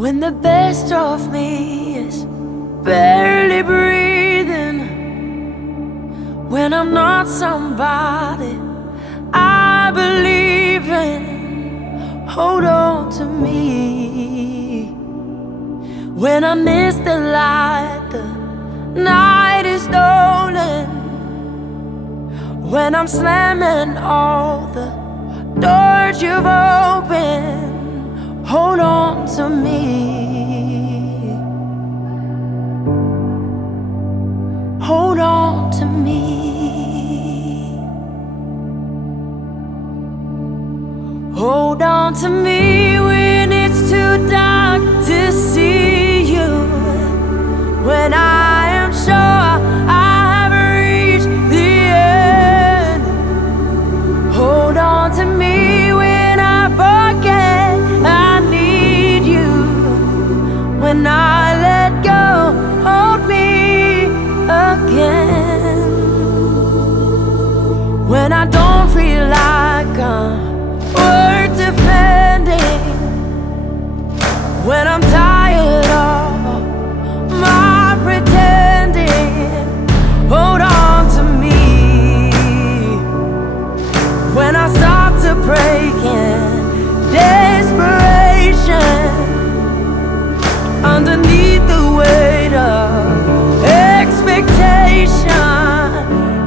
When the best of me is barely breathing, when I'm not somebody I believe in, hold on to me. When I miss the light, the night is stolen. When I'm slamming all the doors you've opened, hold on to me. Hold on to me. Hold on to me when it's too dark to see you. When I am sure I've reached the end. Hold on to me when I forget I need you. When I let go, hold me again. When I don't feel like I'm worth defending. When I'm tired of my pretending, hold on to me. When I start to break in desperation, underneath the weight of expectation,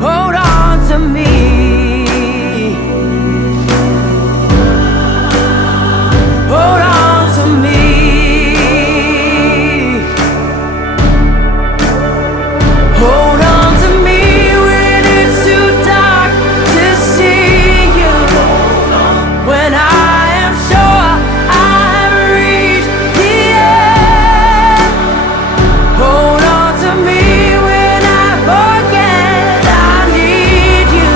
hold on to me. Hold on to me. Hold on to me when it's too dark to see you. When I am sure I've reached the end. Hold on to me when I forget I need you.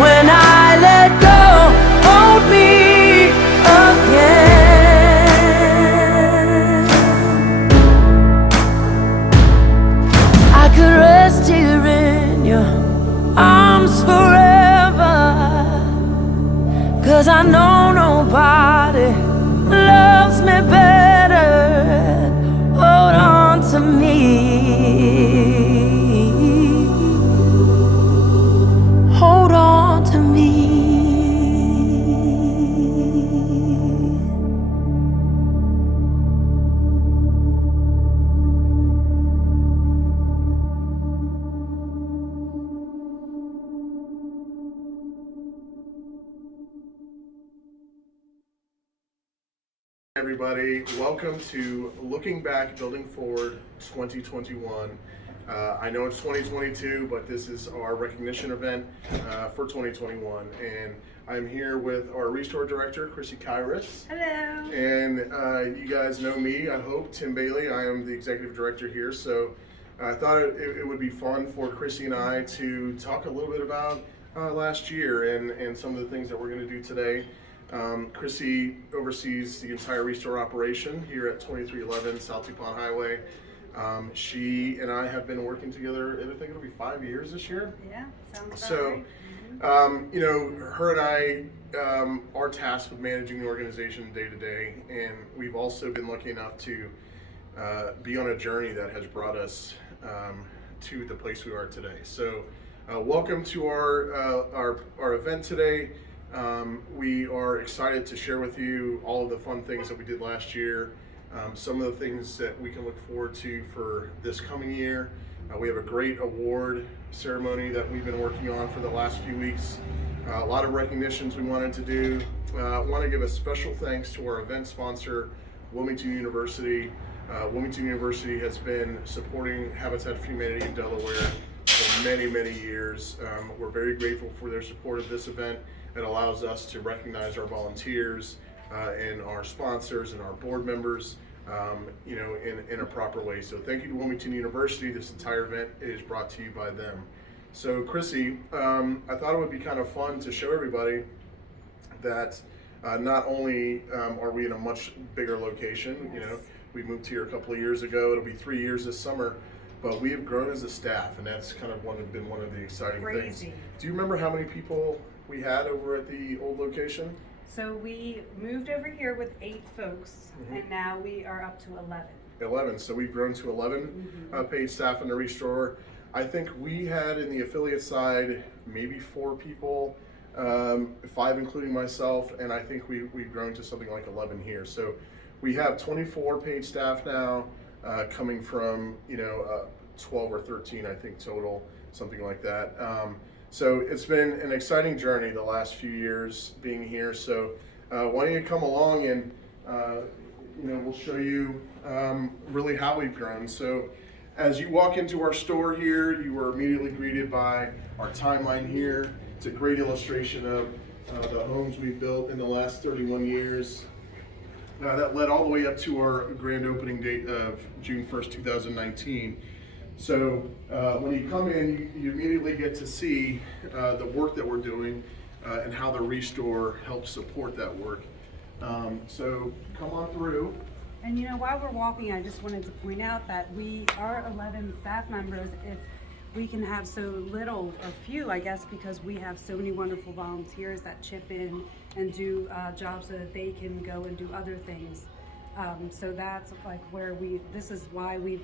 When I let go, hold me again. I could rest here in your arms forever, 'cause I know nobody loves me better. Hold on to me. Hold on to me. Everybody, welcome to Looking Back, Building Forward 2021. I know it's 2022, but this is our recognition event for 2021, and I'm here with our Restore Director, Chrissy Kairos. Hello. And you guys know me, I hope, Tim Bailey. I am the Executive Director here, so I thought it would be fun for Chrissy and I to talk a little bit about last year and some of the things that we're going to do today. Chrissy oversees the entire Restore operation here at 2311 South DuPont Highway. She and I have been working together, I think it'll be 5 years this year. Yeah, sounds about So, right. you know, her and I are tasked with managing the organization day to day, and we've also been lucky enough to be on a journey that has brought us to the place we are today. So, welcome to our event today. We are excited to share with you all of the fun things that we did last year, some of the things that we can look forward to for this coming year. We have a great award ceremony that we've been working on for the last few weeks. A lot of recognitions we wanted to do. I want to give a special thanks to our event sponsor, Wilmington University. Wilmington University has been supporting Habitat for Humanity in Delaware for many, many years. We're very grateful for their support of this event. It allows us to recognize our volunteers and our sponsors and our board members, you know, in a proper way. So thank you to Wilmington University. This entire event is brought to you by them. So Chrissy, I thought it would be kind of fun to show everybody that not only are we in a much bigger location, you know, we moved here a couple of years ago. It'll be 3 years this summer. But we have grown as a staff, and that's kind of been one of the exciting things. Do you remember how many people we had over at the old location? So we moved over here with 8 folks, and now we are up to 11. 11. So we've grown to 11 paid staff in the Restore. I think we had in the affiliate side maybe 4 people, 5 including myself, and I think we've grown to something like 11 here. So we have 24 paid staff now, coming from 12 or 13 I think total, something like that. So it's been an exciting journey the last few years being here. So why don't you come along and we'll show you really how we've grown. So as you walk into our store here, you are immediately greeted by our timeline here. It's a great illustration of the homes we've built in the last 31 years. That led all the way up to our grand opening date of June 1st, 2019. So when you come in, you immediately get to see the work that we're doing and how the Restore helps support that work. So come on through. And while we're walking, I just wanted to point out that we are 11 staff members. If we can have so little or few, I guess, because we have so many wonderful volunteers that chip in and do jobs so that they can go and do other things. So that's like where this is why we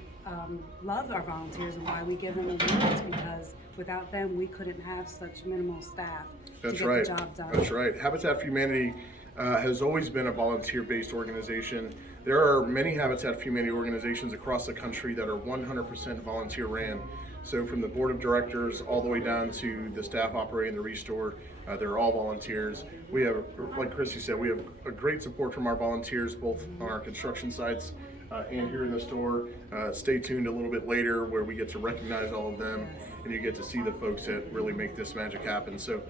love our volunteers and why we give them awards, because without them we couldn't have such minimal staff to get the job done. That's right. Habitat for Humanity has always been a volunteer-based organization. There are many Habitat for Humanity organizations across the country that are 100% volunteer-ran. So from the board of directors all the way down to the staff operating the Restore, they're all volunteers. We have, like Christy said, we have a great support from our volunteers, both on our construction sites and here in the store. Stay tuned a little bit later where we get to recognize all of them and you get to see the folks that really make this magic happen. So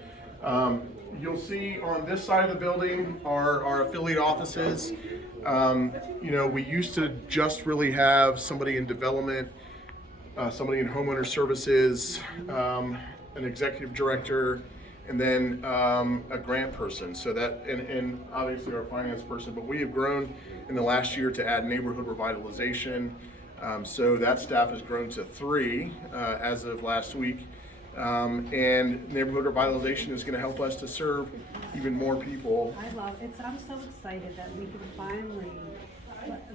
you'll see on this side of the building our affiliate offices. We used to just really have somebody in development, somebody in homeowner services, an executive director, and then a grant person. So that, and obviously our finance person, but we have grown in the last year to add neighborhood revitalization. So that staff has grown to 3 as of last week. And neighborhood revitalization is going to help us to serve even more people. I love it. I'm so excited that we can finally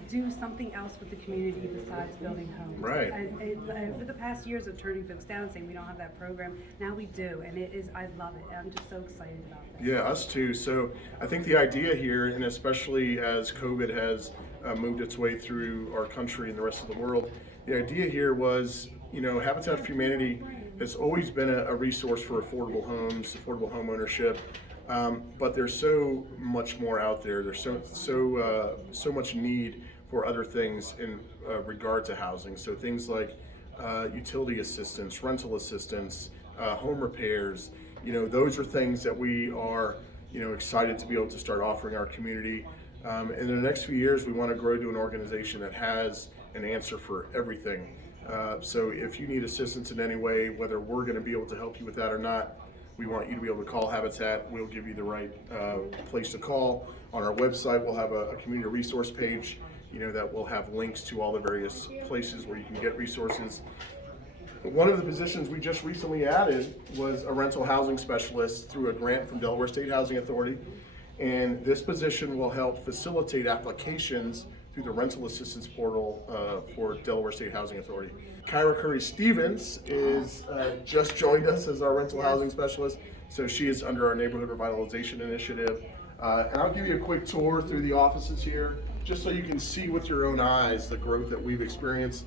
do something else with the community besides building homes. Right. For the past years of turning folks down, saying we don't have that program, now we do, and I love it. I'm just so excited about that. Yeah, us too. So I think the idea here, and especially as COVID has moved its way through our country and the rest of the world, the idea here was, Habitat for Humanity has always been a resource for affordable homes, affordable home ownership. But there's so much more out there. There's so much need for other things in regard to housing. So things like utility assistance, rental assistance, home repairs. Those are things that we are excited to be able to start offering our community. And in the next few years, we want to grow to an organization that has an answer for everything. So if you need assistance in any way, whether we're going to be able to help you with that or not, we want you to be able to call Habitat. We'll give you the right place to call. On our website, we'll have a community resource page, that will have links to all the various places where you can get resources. One of the positions we just recently added was a rental housing specialist through a grant from Delaware State Housing Authority. And this position will help facilitate applications through the rental assistance portal for Delaware State Housing Authority. Kyra Curry Stevens is just joined us as our rental housing specialist. So she is under our neighborhood revitalization initiative. And I'll give you a quick tour through the offices here, just so you can see with your own eyes the growth that we've experienced.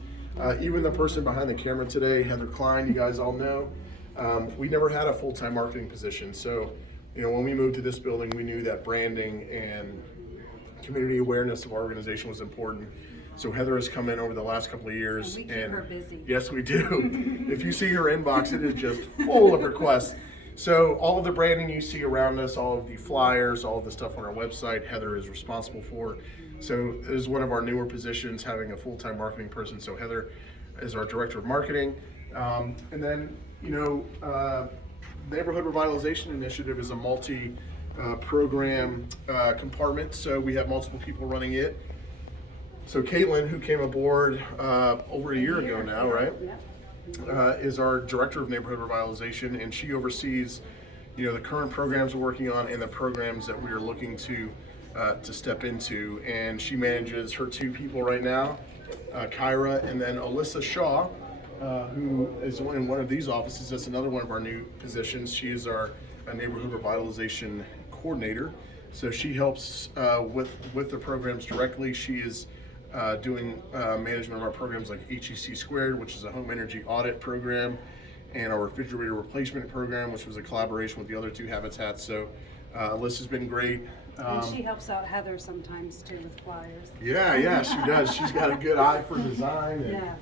Even the person behind the camera today, Heather Klein, you guys all know, we never had a full-time marketing position. So, when we moved to this building, we knew that branding and community awareness of our organization was important. So Heather has come in over the last couple of years. And we keep her busy. Yes, we do. If you see her inbox, it is just full of requests. So all of the branding you see around us, all of the flyers, all of the stuff on our website, Heather is responsible for. So it is one of our newer positions, having a full-time marketing person. So Heather is our director of marketing. And then, Neighborhood Revitalization Initiative is a multi-program compartment. So we have multiple people running it. So Caitlin, who came aboard over a year ago now, right? Is our director of neighborhood revitalization, and she oversees, the current programs we're working on and the programs that we are looking to step into. And she manages her 2 people right now, Kyra, and then Alyssa Shaw, who is in one of these offices. That's another one of our new positions. She is our neighborhood revitalization coordinator. So she helps with the programs directly. She is doing management of our programs like HEC Squared, which is a home energy audit program, and our refrigerator replacement program, which was a collaboration with the other 2 habitats. So Alyssa's been great. And she helps out Heather sometimes too with flyers. Yeah, she does. She's got a good eye for design. And, Yes.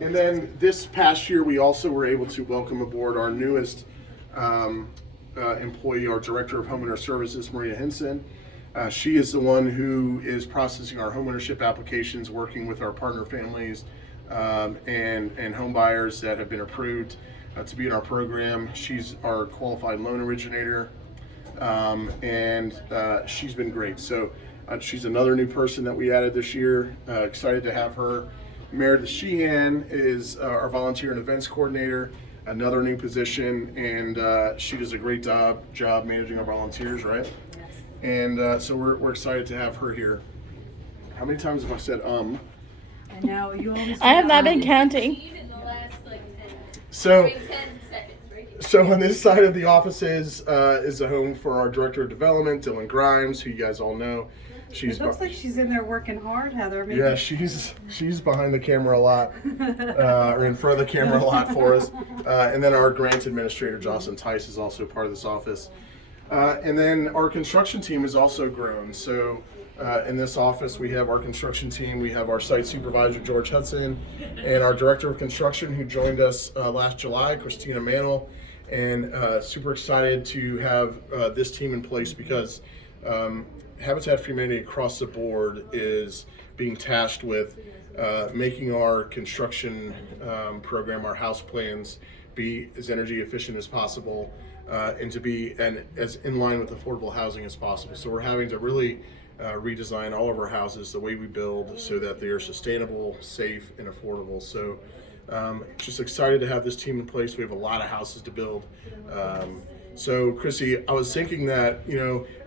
And then this past year, we also were able to welcome aboard our newest employee, our Director of Homeowner Services, Maria Henson. She is the one who is processing our homeownership applications, working with our partner families and home buyers that have been approved to be in our program. She's our qualified loan originator, and she's been great. So she's another new person that we added this year. Excited to have her. Meredith Sheehan is our volunteer and events coordinator, another new position, and she does a great job managing our volunteers, right? Yes. And so we're excited to have her here. How many times have I said I know you always. I have not been counting. In the last like 10, So, 10 seconds, right? so on this side of the office is a home for our Director of Development, Dylan Grimes, who you guys all know. It looks like she's in there working hard, Heather. Maybe. Yeah, she's behind the camera a lot, or in front of the camera a lot for us. And then our grant administrator, Jocelyn Tice, is also part of this office. And then our construction team has also grown. So in this office, we have our construction team. We have our site supervisor, George Hudson, and our director of construction, who joined us last July, Christina Mantle. And super excited to have this team in place because Habitat for Humanity across the board is being tasked with making our construction program, our house plans, be as energy efficient as possible and to be as in line with affordable housing as possible. So we're having to really redesign all of our houses, the way we build, so that they are sustainable, safe, and affordable. So just excited to have this team in place. We have a lot of houses to build. So Chrissy, I was thinking that,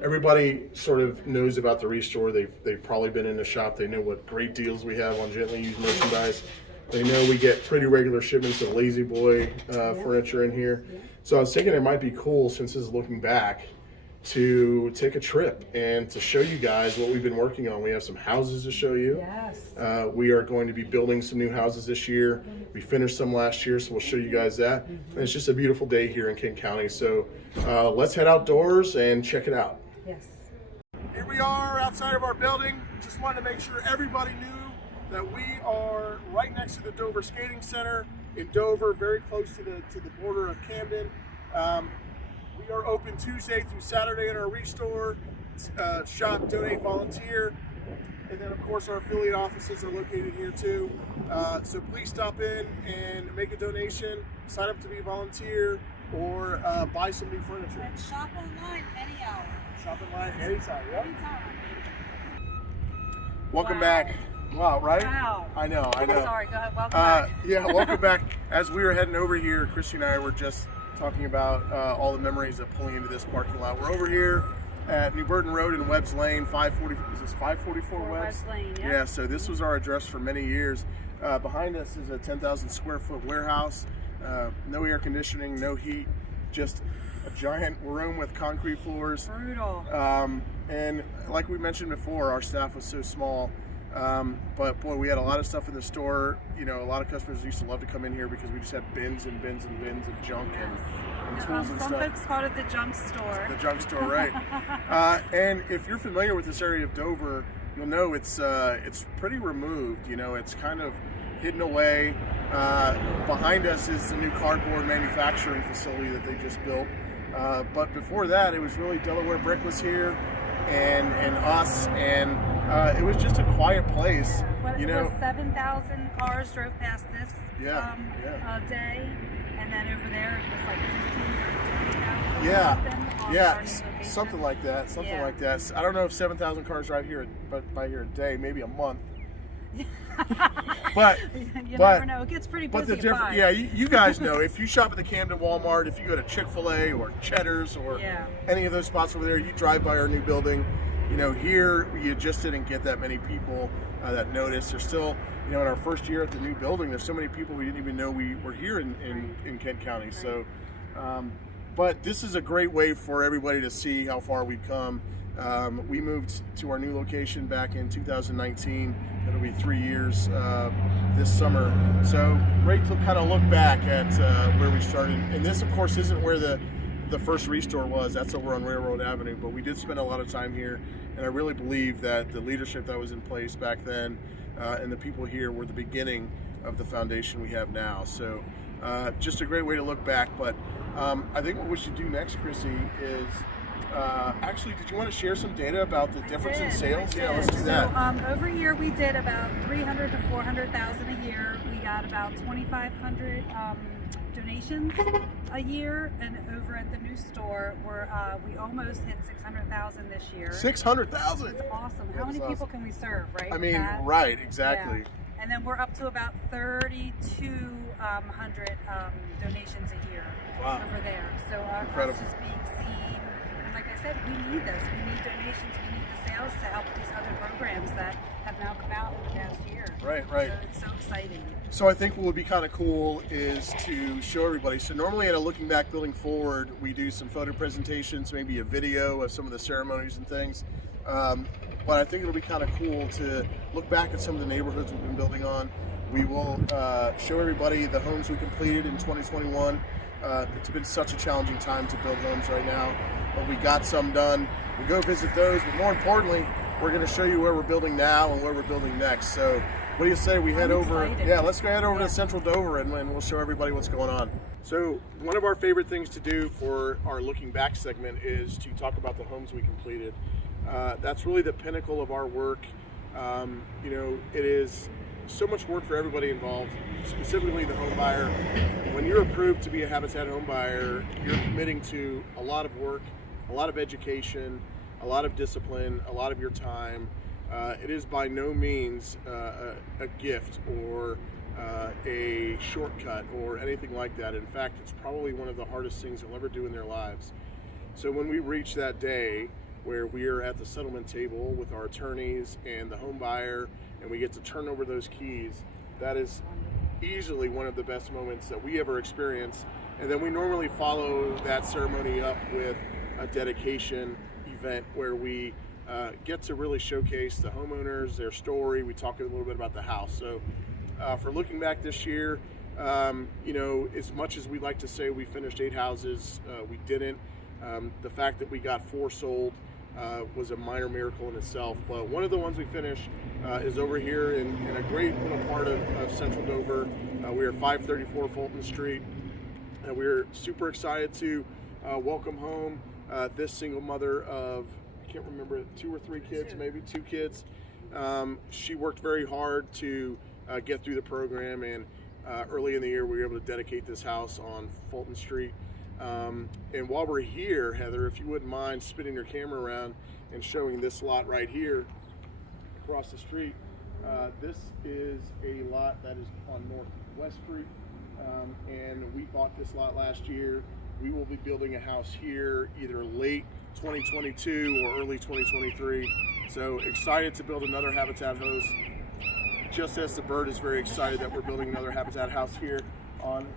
everybody sort of knows about the Restore. They've probably been in the shop. They know what great deals we have on gently used merchandise. They know we get pretty regular shipments of Lazy Boy furniture in here. So I was thinking it might be cool, since this is looking back, to take a trip and to show you guys what we've been working on. We have some houses to show you. Yes. We are going to be building some new houses this year. We finished some last year, so we'll show you guys that. And it's just a beautiful day here in King County. So let's head outdoors and check it out. Yes. Here we are outside of our building. Just wanted to make sure everybody knew that we are right next to the Dover Skating Center in Dover, very close to the border of Camden. We are open Tuesday through Saturday in our Restore, shop, donate, volunteer. And then of course our affiliate offices are located here too. So please stop in and make a donation, sign up to be a volunteer, or buy some new furniture. And shop online any hour. Shop online anytime, yeah? Anytime. Welcome Wow. back. Wow, right? Wow. I know. Sorry, go ahead. Welcome back. Yeah, welcome back. As we were heading over here, Christy and I were just talking about all the memories of pulling into this parking lot. We're over here at New Burton Road and Webb's Lane, 544 Webb's? Lane, yeah. Yeah, so this was our address for many years. Behind us is a 10,000 square foot warehouse. No air conditioning, no heat, just a giant room with concrete floors. Brutal. And like we mentioned before, our staff was so small. But boy, we had a lot of stuff in the store. A lot of customers used to love to come in here because we just had bins and bins and bins of junk and tools and Some stuff. folks call it the junk store. The junk store, right? And if you're familiar with this area of Dover, you'll know it's pretty removed. It's kind of hidden away. Behind us is the new cardboard manufacturing facility that they just built. But before that, it was really Delaware Brick was here, and us, and it was just a quiet place. What, 7,000 cars drove past this day, and then over there it was like 15,000 or something. Something like that. Yeah. I don't know if 7,000 cars right here, but by here a day, maybe a month. But You but never know. It gets pretty but busy the at difference, 5. yeah, you guys know if you shop at the Camden Walmart, if you go to Chick-fil-A or Cheddar's or Yeah. any of those spots over there, you drive by our new building. You know, here you just didn't get that many people that noticed. There's still, you know, in our first year at the new building, there's so many people we didn't even know we were here in Kent County. So, but this is a great way for everybody to see how far we've come. We moved to our new location back in 2019. It'll be 3 years this summer. So great to kind of look back at where we started. And this, of course, isn't where the first Restore was. That's over on Railroad Avenue. But we did spend a lot of time here, and I really believe that the leadership that was in place back then and the people here were the beginning of the foundation we have now. So just a great way to look back. But I think what we should do next, Chrissy, is actually, did you want to share some data about the difference in sales? Yeah, let's do that. So over a year, we did about 300 to 400,000 a year. We got about 2,500 donations a year, and over at the new store, we almost hit 600,000 this year. 600,000. It's awesome. How many awesome. people can we serve, right? I with mean, that? right, exactly. Yeah. And then we're up to about 3,200 donations a year Wow. over there. So our Incredible. cost is being seen. And like I said, we need this. We need donations. We need the sales to help these other programs that have now come out in the past year. Right, right. So it's so exciting. So I think what would be kind of cool is to show everybody. So normally at a Looking Back Building Forward, we do some photo presentations, maybe a video of some of the ceremonies and things. But I think it'll be kind of cool to look back at some of the neighborhoods we've been building on. We will show everybody the homes we completed in 2021. It's been such a challenging time to build homes right now, but we got some done. We go visit those, but more importantly, we're going to show you where we're building now and where we're building next. So what do you say we head over? excited. Yeah, let's go head over to Central Dover and we'll show everybody what's going on. So one of our favorite things to do for our Looking Back segment is to talk about the homes we completed. That's really the pinnacle of our work. You know, it is so much work for everybody involved, specifically the home buyer. When you're approved to be a Habitat home buyer, you're committing to a lot of work, a lot of education, a lot of discipline, a lot of your time. It is by no means a gift or a shortcut or anything like that. In fact, it's probably one of the hardest things they'll ever do in their lives. So when we reach that day where we are at the settlement table with our attorneys and the home buyer, and we get to turn over those keys, that is easily one of the best moments that we ever experience. And then we normally follow that ceremony up with a dedication event where we get to really showcase the homeowners, their story. We talk a little bit about the house. So for Looking Back this year, you know, as much as we like to say we finished 8 houses, we didn't. The fact that we got 4 sold was a minor miracle in itself. But one of the ones we finished is over here in a great little part of Central Dover. We are 534 Fulton Street. And we're super excited to welcome home this single mother of, I can't remember, 2 or 3 kids, maybe 2 kids. She worked very hard to get through the program, and early in the year we were able to dedicate this house on Fulton Street. And while we're here, Heather, if you wouldn't mind spinning your camera around and showing this lot right here across the street. This is a lot that is on Northwest Street, and we bought this lot last year. We will be building a house here either late 2022 or early 2023. So excited to build another Habitat house. Just as the bird is very excited that we're building another Habitat house here on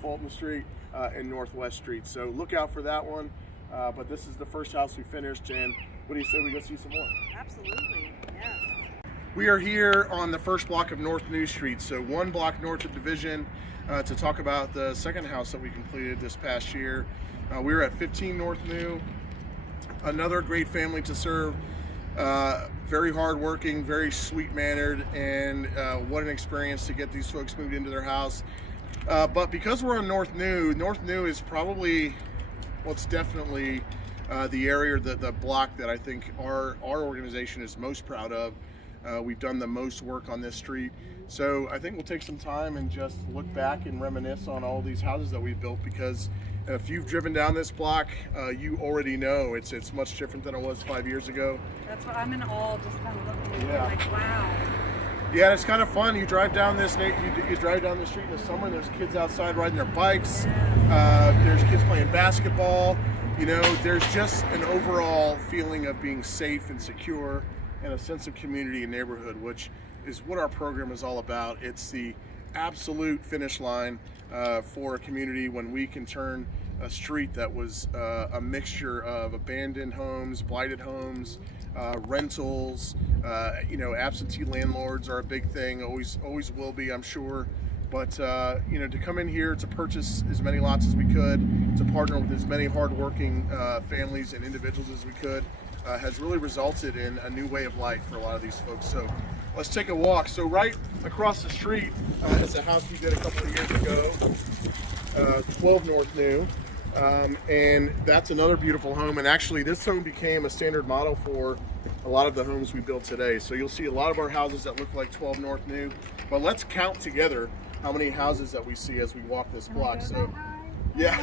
Fulton Street and Northwest Street. So look out for that one. But this is the first house we finished, and what do you say we go see some more? Absolutely, yes. We are here on the first block of North New Street, so 1 block north of Division, to talk about the second house that we completed this past year. We were at 15 North New. Another great family to serve. Very hardworking, very sweet-mannered, and what an experience to get these folks moved into their house. But because we're on North New is probably, well, it's definitely the area, the block that I think our organization is most proud of. We've done the most work on this street. So I think we'll take some time and just look back and reminisce on all these houses that we've built, because if you've driven down this block, you already know it's much different than it was 5 years ago. That's what I'm in awe, just kind of looking at Yeah. it, like, wow. Yeah, it's kind of fun. You drive down this, you drive down the street in the summer, and there's kids outside riding their bikes. There's kids playing basketball. You know, there's just an overall feeling of being safe and secure, and a sense of community and neighborhood, which is what our program is all about. It's the absolute finish line for a community when we can turn a street that was a mixture of abandoned homes, blighted homes, rentals. You know, absentee landlords are a big thing, always will be, I'm sure. But you know, to come in here to purchase as many lots as we could, to partner with as many hardworking families and individuals as we could, has really resulted in a new way of life for a lot of these folks. So let's take a walk. So right across the street is a house we did a couple of years ago, 12 North New. And that's another beautiful home. And actually this home became a standard model for a lot of the homes we build today. So you'll see a lot of our houses that look like 12 North New. But let's count together how many houses that we see as we walk this block. So yeah,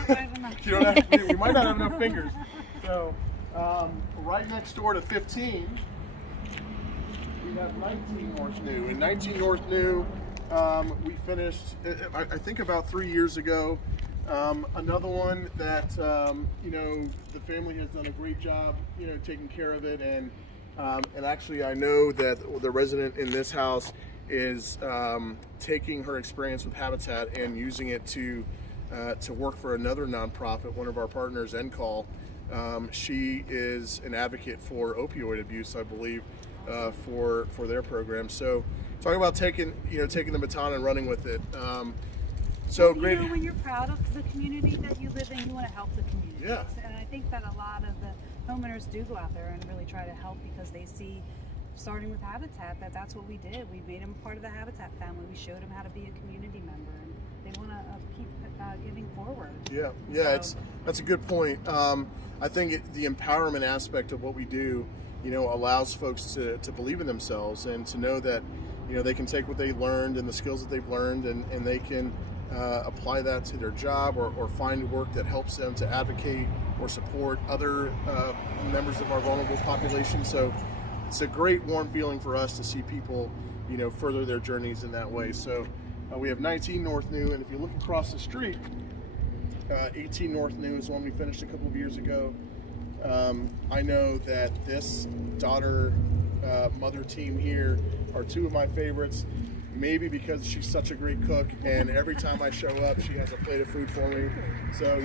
you don't have to, we might not have enough fingers. So right next door to 15, we have 19 North New. And 19 North New, we finished, I think about 3 years ago. Another one that, you know, the family has done a great job, you know, taking care of it. And actually I know that the resident in this house is taking her experience with Habitat and using it to work for another nonprofit, one of our partners, NCall. She is an advocate for opioid abuse, I believe, for their program. So talking about taking the baton and running with it. So great. You know, when you're proud of the community that you live in, you want to help the community. Yeah. And I think that a lot of the homeowners do go out there and really try to help because they see, starting with Habitat, that's what we did. We made them part of the Habitat family. We showed them how to be a community member, and they want to keep giving forward. Yeah, So, that's a good point. I think the empowerment aspect of what we do, you know, allows folks to believe in themselves and to know that, you know, they can take what they learned and the skills that they've learned and they can apply that to their job or find work that helps them to advocate or support other members of our vulnerable population. So it's a great warm feeling for us to see people, you know, further their journeys in that way. So we have 19 North New, and if you look across the street, 18 North New is one we finished a couple of years ago. I know that this daughter mother team here are two of my favorites. Maybe because she's such a great cook, and every time I show up, she has a plate of food for me. So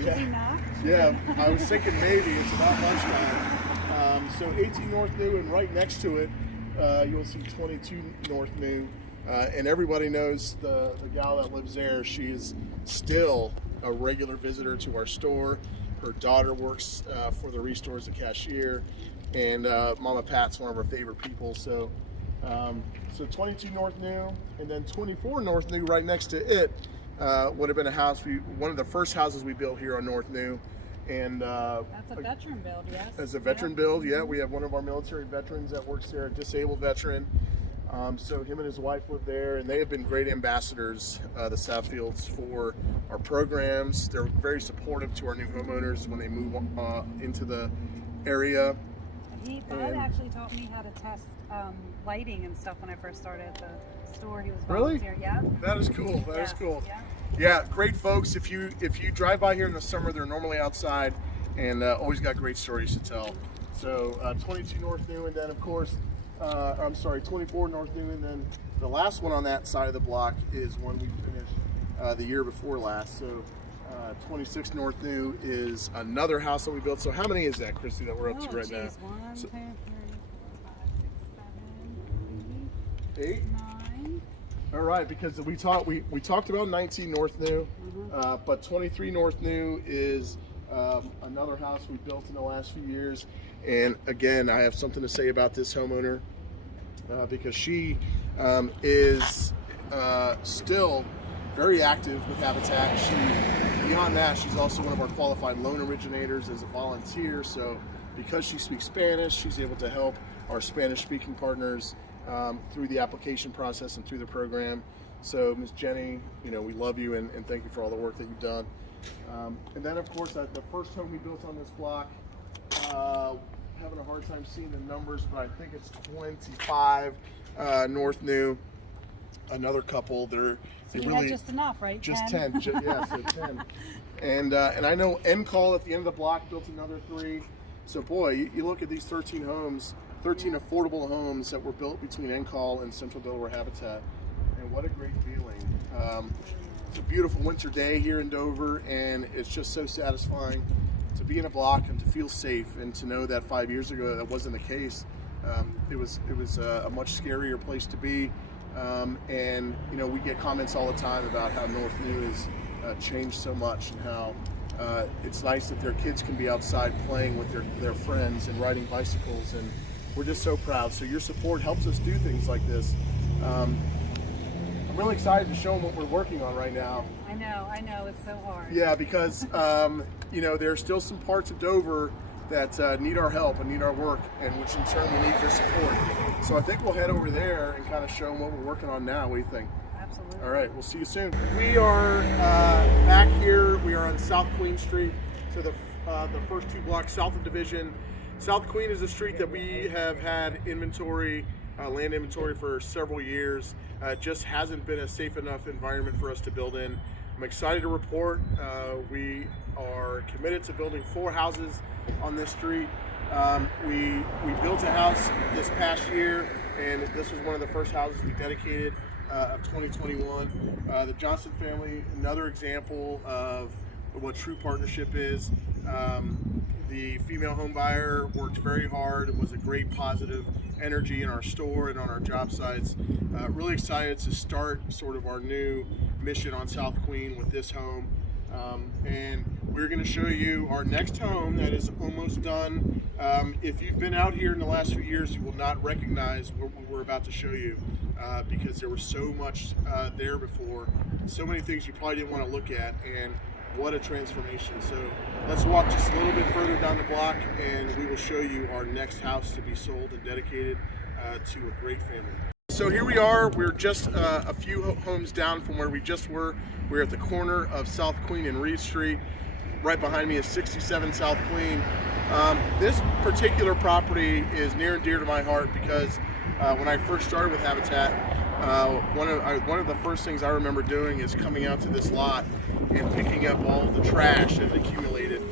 yeah, I was thinking maybe it's about lunchtime. So 18 North New, and right next to it, you'll see 22 North New, and everybody knows the gal that lives there. She is still a regular visitor to our store. Her daughter works for the Restore as a cashier, and Mama Pat's one of her favorite people. So 22 North New, and then 24 North New right next to it would have been a house, one of the first houses we built here on North New. And that's a veteran build, yes. As a veteran build, yeah. We have one of our military veterans that works there, a disabled veteran. So him and his wife live there, and they have been great ambassadors, the Southfields, for our programs. They're very supportive to our new homeowners when they move into the area. Bud actually taught me how to test lighting and stuff when I first started at the store. He was Really? volunteer. Yeah. That is cool. That is Yes, cool. yeah. Yeah, great folks. If you drive by here in the summer, they're normally outside, and always got great stories to tell. So 22 North New, and then of course, 24 North New, and then the last one on that side of the block is one we finished the year before last. So 26 North New is another house that we built. So how many is that, Christy, that we're up to right now? 1, 2, 3, 4, 5, 6, 7, 8. 9. All right, because we talked about 19 North New, but 23 North New is another house we built in the last few years. And again, I have something to say about this homeowner because she is still very active with Habitat. Beyond that, she's also one of our qualified loan originators as a volunteer. So because she speaks Spanish, she's able to help our Spanish-speaking partners through the application process and through the program. So Ms. Jenny, you know, we love you and thank you for all the work that you've done. And then of course, the first home we built on this block, having a hard time seeing the numbers, but I think it's 25 North New. another couple. So they you really had just enough, right? just 10. Yeah, so 10. And I know NCall at the end of the block built another 3. So boy, you look at these 13 homes, 13 affordable homes that were built between NCall and Central Delaware Habitat, and what a great feeling. It's a beautiful winter day here in Dover, and it's just so satisfying to be in a block and to feel safe, and to know that 5 years ago that wasn't the case. It was a much scarier place to be, and you know, we get comments all the time about how North New has changed so much, and how it's nice that their kids can be outside playing with their friends and riding bicycles, and we're just so proud. So your support helps us do things like this. I'm really excited to show them what we're working on right now. I know, it's so hard. Yeah, because you know, there are still some parts of Dover that need our help and need our work, and which in turn we need your support. So I think we'll head over there and kind of show them what we're working on now. What do you think? Absolutely. All right, we'll see you soon. We are back here. We are on South Queen Street, so the first 2 blocks south of Division. South Queen is a street that we have had inventory, land inventory for several years. It just hasn't been a safe enough environment for us to build in. I'm excited to report we are committed to building 4 houses on this street. We built a house this past year, and this was one of the first houses we dedicated of 2021. The Johnson family, another example of what true partnership is. The female home buyer worked very hard. It was a great positive energy in our store and on our job sites. Really excited to start sort of our new mission on South Queen with this home. And we're going to show you our next home that is almost done. If you've been out here in the last few years, you will not recognize what we're about to show you because there was so much there before, so many things you probably didn't want to look at, and what a transformation. So let's walk just a little bit further down the block, and we will show you our next house to be sold and dedicated to a great family. So here we are. We're just a few homes down from where we just were. We're at the corner of South Queen and Reed Street. Right behind me is 67 South Queen. This particular property is near and dear to my heart because when I first started with Habitat, one of the first things I remember doing is coming out to this lot and picking up all of the trash that had accumulated.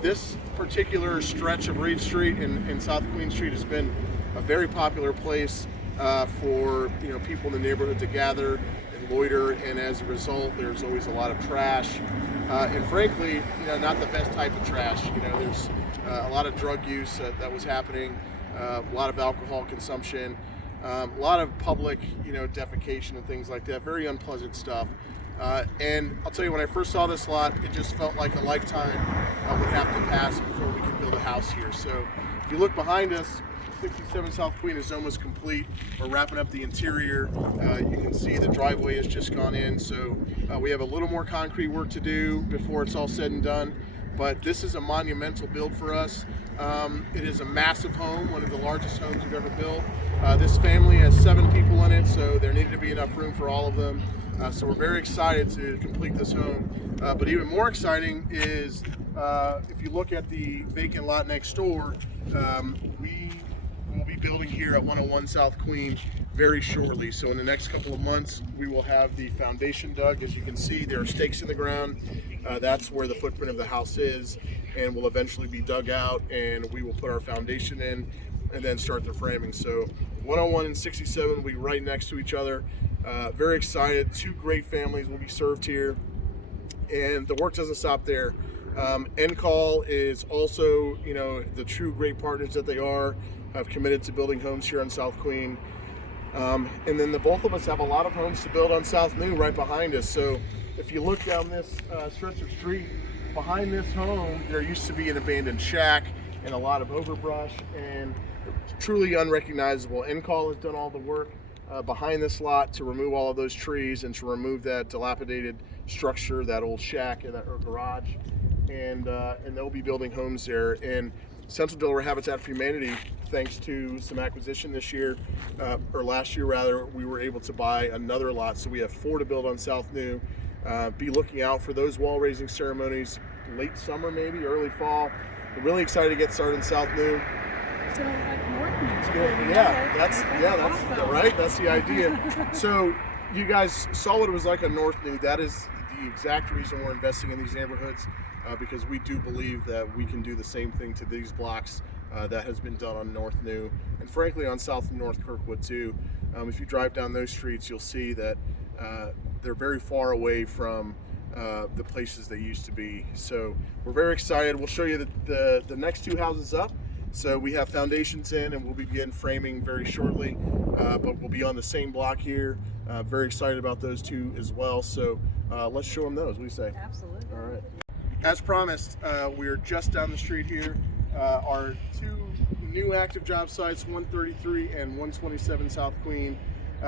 This particular stretch of Reed Street and South Queen Street has been a very popular place for people in the neighborhood to gather and loiter, and as a result, there's always a lot of trash, and frankly, not the best type of trash. There's a lot of drug use that was happening, a lot of alcohol consumption, a lot of public, defecation and things like that. Very unpleasant stuff. And I'll tell you, when I first saw this lot, it just felt like a lifetime would have to pass before we could build a house here. So if you look behind us, 67 South Queen is almost complete. We're wrapping up the interior. You can see the driveway has just gone in. So we have a little more concrete work to do before it's all said and done. But this is a monumental build for us. It is a massive home, one of the largest homes we've ever built. This family has 7 people in it, so there needed to be enough room for all of them. So we're very excited to complete this home. But even more exciting is if you look at the vacant lot next door, we will be building here at 101 South Queen very shortly. So in the next couple of months, we will have the foundation dug. As you can see, there are stakes in the ground. That's where the footprint of the house is, and will eventually be dug out, and we will put our foundation in and then start the framing. So 101 and 67 will be right next to each other. Very excited. 2 great families will be served here, and the work doesn't stop there. NCall is also, the true great partners that they are, have committed to building homes here on South Queen. And then the both of us have a lot of homes to build on South New right behind us. So if you look down this stretch of street, behind this home, there used to be an abandoned shack and a lot of overbrush, and truly unrecognizable. NCall has done all the work behind this lot to remove all of those trees and to remove that dilapidated structure, that old shack and that garage, and they'll be building homes there. And Central Delaware Habitat for Humanity, thanks to some acquisition this year, or last year rather, we were able to buy another lot. So we have 4 to build on South New. Be looking out for those wall raising ceremonies late summer, maybe early fall. We're really excited to get started in South New. So, more happening. So we know Yeah, it. that's Awesome. right. That's the idea. So you guys saw what it was like on North New. That is the exact reason we're investing in these neighborhoods, because we do believe that we can do the same thing to these blocks that has been done on North New, and frankly on South and North Kirkwood too. If you drive down those streets, you'll see that they're very far away from the places they used to be. So we're very excited. We'll show you the next two houses up. So we have foundations in, and we'll begin framing very shortly, but we'll be on the same block here. Very excited about those two as well. So let's show them those. What do you say? Absolutely. All right. As promised, we're just down the street here. Our two new active job sites, 133 and 127 South Queen.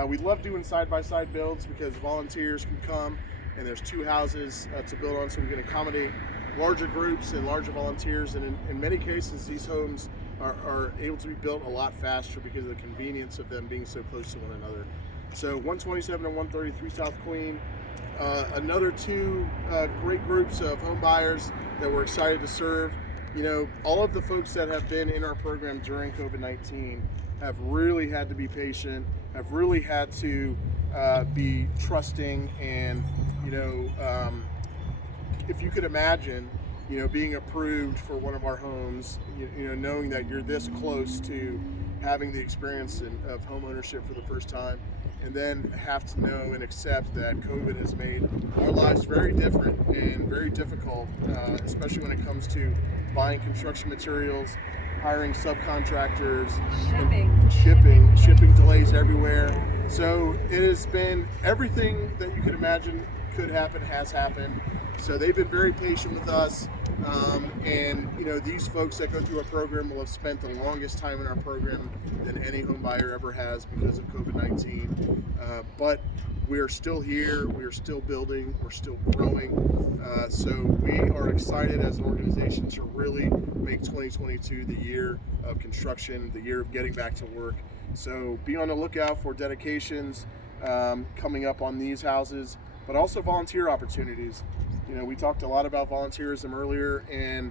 We love doing side-by-side builds because volunteers can come, and there's two houses to build on, so we can accommodate larger groups and larger volunteers. And in many cases, these homes are able to be built a lot faster because of the convenience of them being so close to one another. So 127 and 133 South Queen. Another two great groups of home buyers that we're excited to serve. You know, all of the folks that have been in our program during COVID-19 have really had to be patient, have really had to be trusting, and if you could imagine, being approved for one of our homes, knowing that you're this close to having the experience of home ownership for the first time, and then have to know and accept that COVID has made our lives very different and very difficult, especially when it comes to buying construction materials, hiring subcontractors, shipping delays everywhere. So it has been everything that you could imagine could happen has happened. So they've been very patient with us, and these folks that go through our program will have spent the longest time in our program than any home buyer ever has because of COVID-19. But we are still here, we are still building, we're still growing. So we are excited as an organization to really make 2022 the year of construction, the year of getting back to work. So be on the lookout for dedications coming up on these houses, but also volunteer opportunities. We talked a lot about volunteerism earlier, and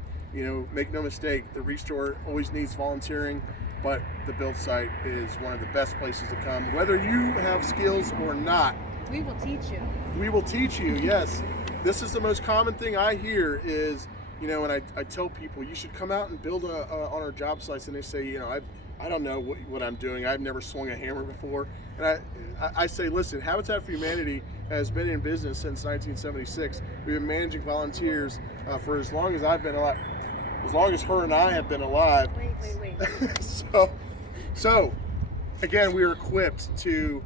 make no mistake, the Restore always needs volunteering, but the build site is one of the best places to come. Whether you have skills or not, We will teach you. we will teach you. Yes, this is the most common thing I hear is, and I tell people you should come out and build on our job sites, and they say, I don't know what I'm doing. I've never swung a hammer before. And I say, listen, Habitat for Humanity has been in business since 1976. We've been managing volunteers for as long as I've been alive, as long as her and I have been alive. Wait. So again, we are equipped to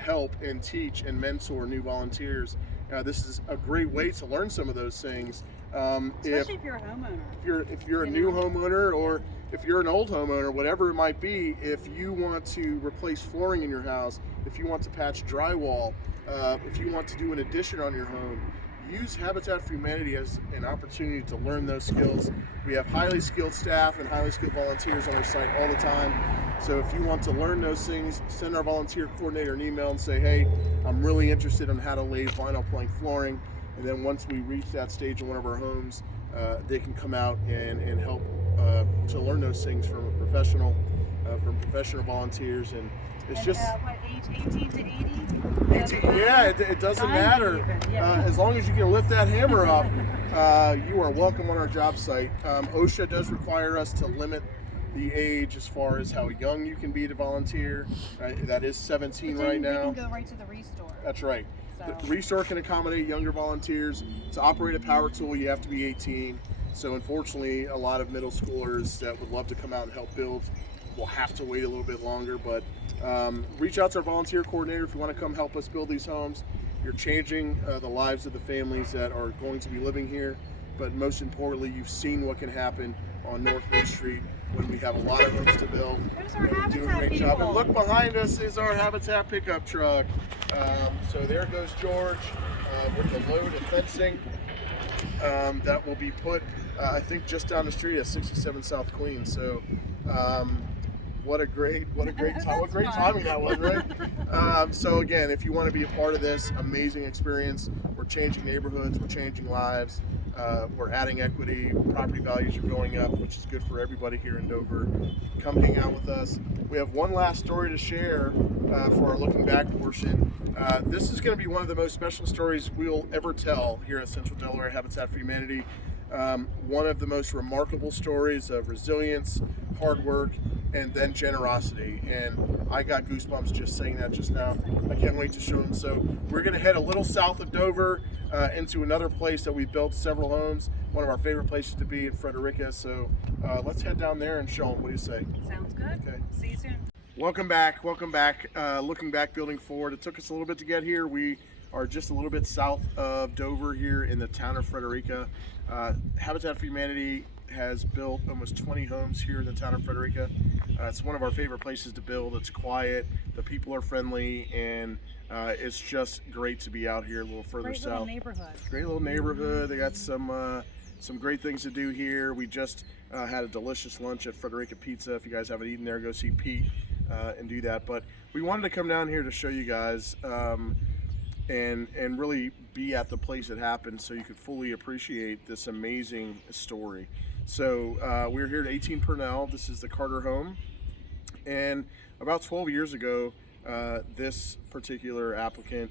help and teach and mentor new volunteers. This is a great way to learn some of those things. Especially if you're a homeowner. If you're a new homeowner, or if you're an old homeowner, whatever it might be, if you want to replace flooring in your house, if you want to patch drywall, if you want to do an addition on your home, use Habitat for Humanity as an opportunity to learn those skills. We have highly skilled staff and highly skilled volunteers on our site all the time. So if you want to learn those things, send our volunteer coordinator an email and say, hey, I'm really interested in how to lay vinyl plank flooring. And then once we reach that stage in one of our homes, they can come out and help to learn those things from a professional volunteers. And it's just What age? 18 to 80? yeah, it doesn't matter. Even, yeah. As long as you can lift that hammer up, you are welcome on our job site. OSHA does require us to limit the age as far as how young you can be to volunteer. That is 17 But then right now. You can go right to the Restore. That's right. So. The Restore can accommodate younger volunteers. To operate a power tool, you have to be 18. So unfortunately, a lot of middle schoolers that would love to come out and help build will have to wait a little bit longer. But reach out to our volunteer coordinator if you want to come help us build these homes. You're changing the lives of the families that are going to be living here. But most importantly, you've seen what can happen on North Main Street when we have a lot of homes to build. There's our We do a Habitat great job. And people. look behind us is our Habitat pickup truck. So there goes George with the load of fencing that will be put, I think, just down the street at 67 South Queen. So what a great time! What great timing that was, right? So again, if you want to be a part of this amazing experience, we're changing neighborhoods, we're changing lives. We're adding equity, property values are going up, which is good for everybody here in Dover. Come hang out with us. We have one last story to share for our looking back portion. This is going to be one of the most special stories we'll ever tell here at Central Delaware Habitat for Humanity. One of the most remarkable stories of resilience, hard work, and then generosity. And I got goosebumps just saying that just now. I can't wait to show them. So we're going to head a little south of Dover into another place that we've built several homes. One of our favorite places to be in Frederica. So let's head down there and show them. What do you say? Sounds good. Okay. See you soon. Welcome back. Welcome back. Looking back, building forward. It took us a little bit to get here. We are just a little bit south of Dover here in the town of Frederica. Habitat for Humanity has built almost 20 homes here in the town of Frederica. It's one of our favorite places to build. It's quiet, the people are friendly, and it's just great to be out here a little further Great south. little neighborhood. Great little neighborhood. They got some great things to do here. We just had a delicious lunch at Frederica Pizza. If you guys haven't eaten there, go see Pete and do that. But we wanted to come down here to show you guys and really be at the place it happened so you could fully appreciate this amazing story. So we're here at 18 Purnell. This is the Carter home. And about 12 years ago, this particular applicant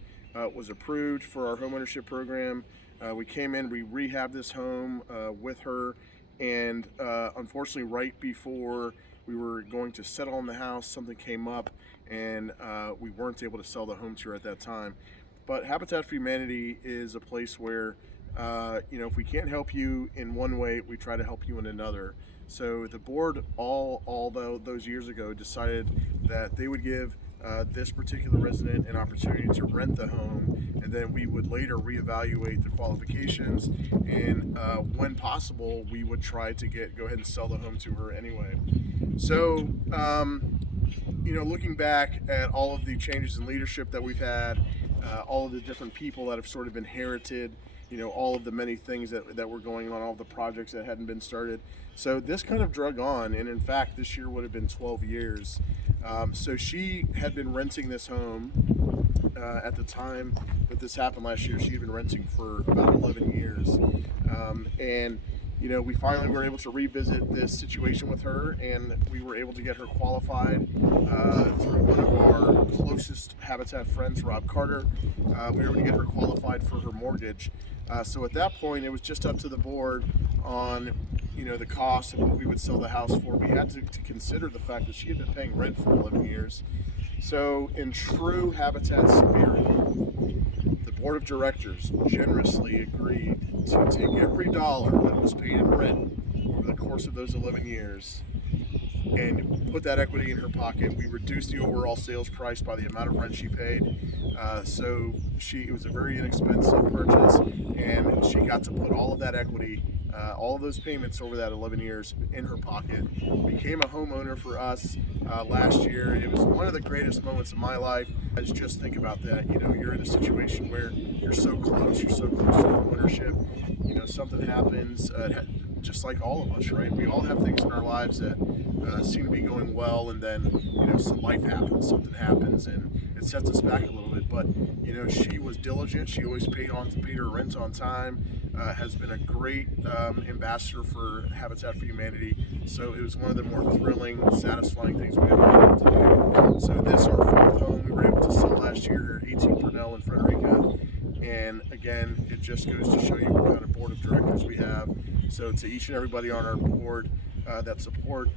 was approved for our homeownership program. We came in, we rehabbed this home with her, and unfortunately right before we were going to settle on the house, something came up and we weren't able to sell the home to her at that time. But Habitat for Humanity is a place where if we can't help you in one way, we try to help you in another. So the board all those years ago decided that they would give this particular resident an opportunity to rent the home, and then we would later reevaluate the qualifications, and when possible, we would try to go ahead and sell the home to her anyway. So, looking back at all of the changes in leadership that we've had, all of the different people that have sort of inherited, all of the many things that were going on, all of the projects that hadn't been started. So this kind of drug on, and in fact, this year would have been 12 years. So she had been renting this home at the time that this happened last year. She had been renting for about 11 years. And we finally were able to revisit this situation with her, and we were able to get her qualified through one of our closest Habitat friends, Rob Carter. We were able to get her qualified for her mortgage. So at that point, it was just up to the board on the cost and what we would sell the house for. We had to consider the fact that she had been paying rent for 11 years. So in true Habitat spirit, the board of directors generously agreed to take every dollar that was paid in rent over the course of those 11 years and put that equity in her pocket. We reduced the overall sales price by the amount of rent she paid. So it was a very inexpensive purchase, and she got to put all of that equity, all of those payments over that 11 years in her pocket. Became a homeowner for us last year. It was one of the greatest moments of my life. I just think about that. You're in a situation where you're so close to homeownership. Something happens, just like all of us, right? We all have things in our lives that seem to be going well, and then some life happens, something happens, and it sets us back a little bit. But she was diligent. She always paid her rent on time. Has been a great ambassador for Habitat for Humanity. So it was one of the more thrilling, satisfying things we ever been able to do. So this is our fourth home we were able to sell last year, 18 Purnell in Frederica. And again, it just goes to show you what kind of board of directors we have. So to each and everybody on our board that support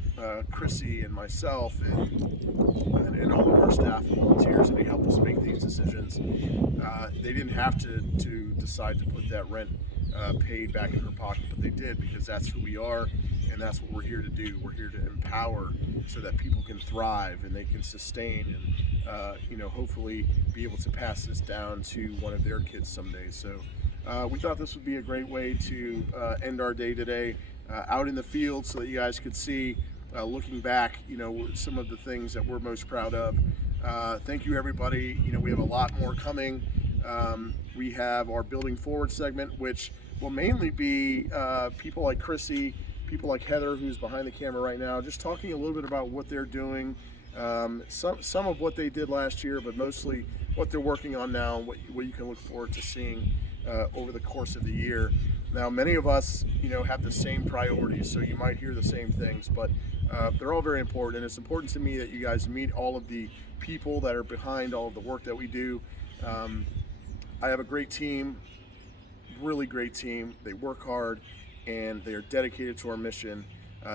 Chrissy and myself and all of our staff and volunteers, and they help us make these decisions, they didn't have to decide to put that rent paid back in her pocket, but they did, because that's who we are, and that's what we're here to do. We're here to empower so that people can thrive and they can sustain and hopefully be able to pass this down to one of their kids someday. So we thought this would be a great way to end our day today out in the field, so that you guys could see, looking back, some of the things that we're most proud of. Thank you, everybody. We have a lot more coming. We have our Building Forward segment, which will mainly be people like Chrissy, people like Heather, who's behind the camera right now, just talking a little bit about what they're doing, some of what they did last year, but mostly what they're working on now, and what you can look forward to seeing over the course of the year. Now, many of us, have the same priorities, so you might hear the same things, but they're all very important. And it's important to me that you guys meet all of the people that are behind all of the work that we do. I have a great team, really great team. They work hard and they are dedicated to our mission.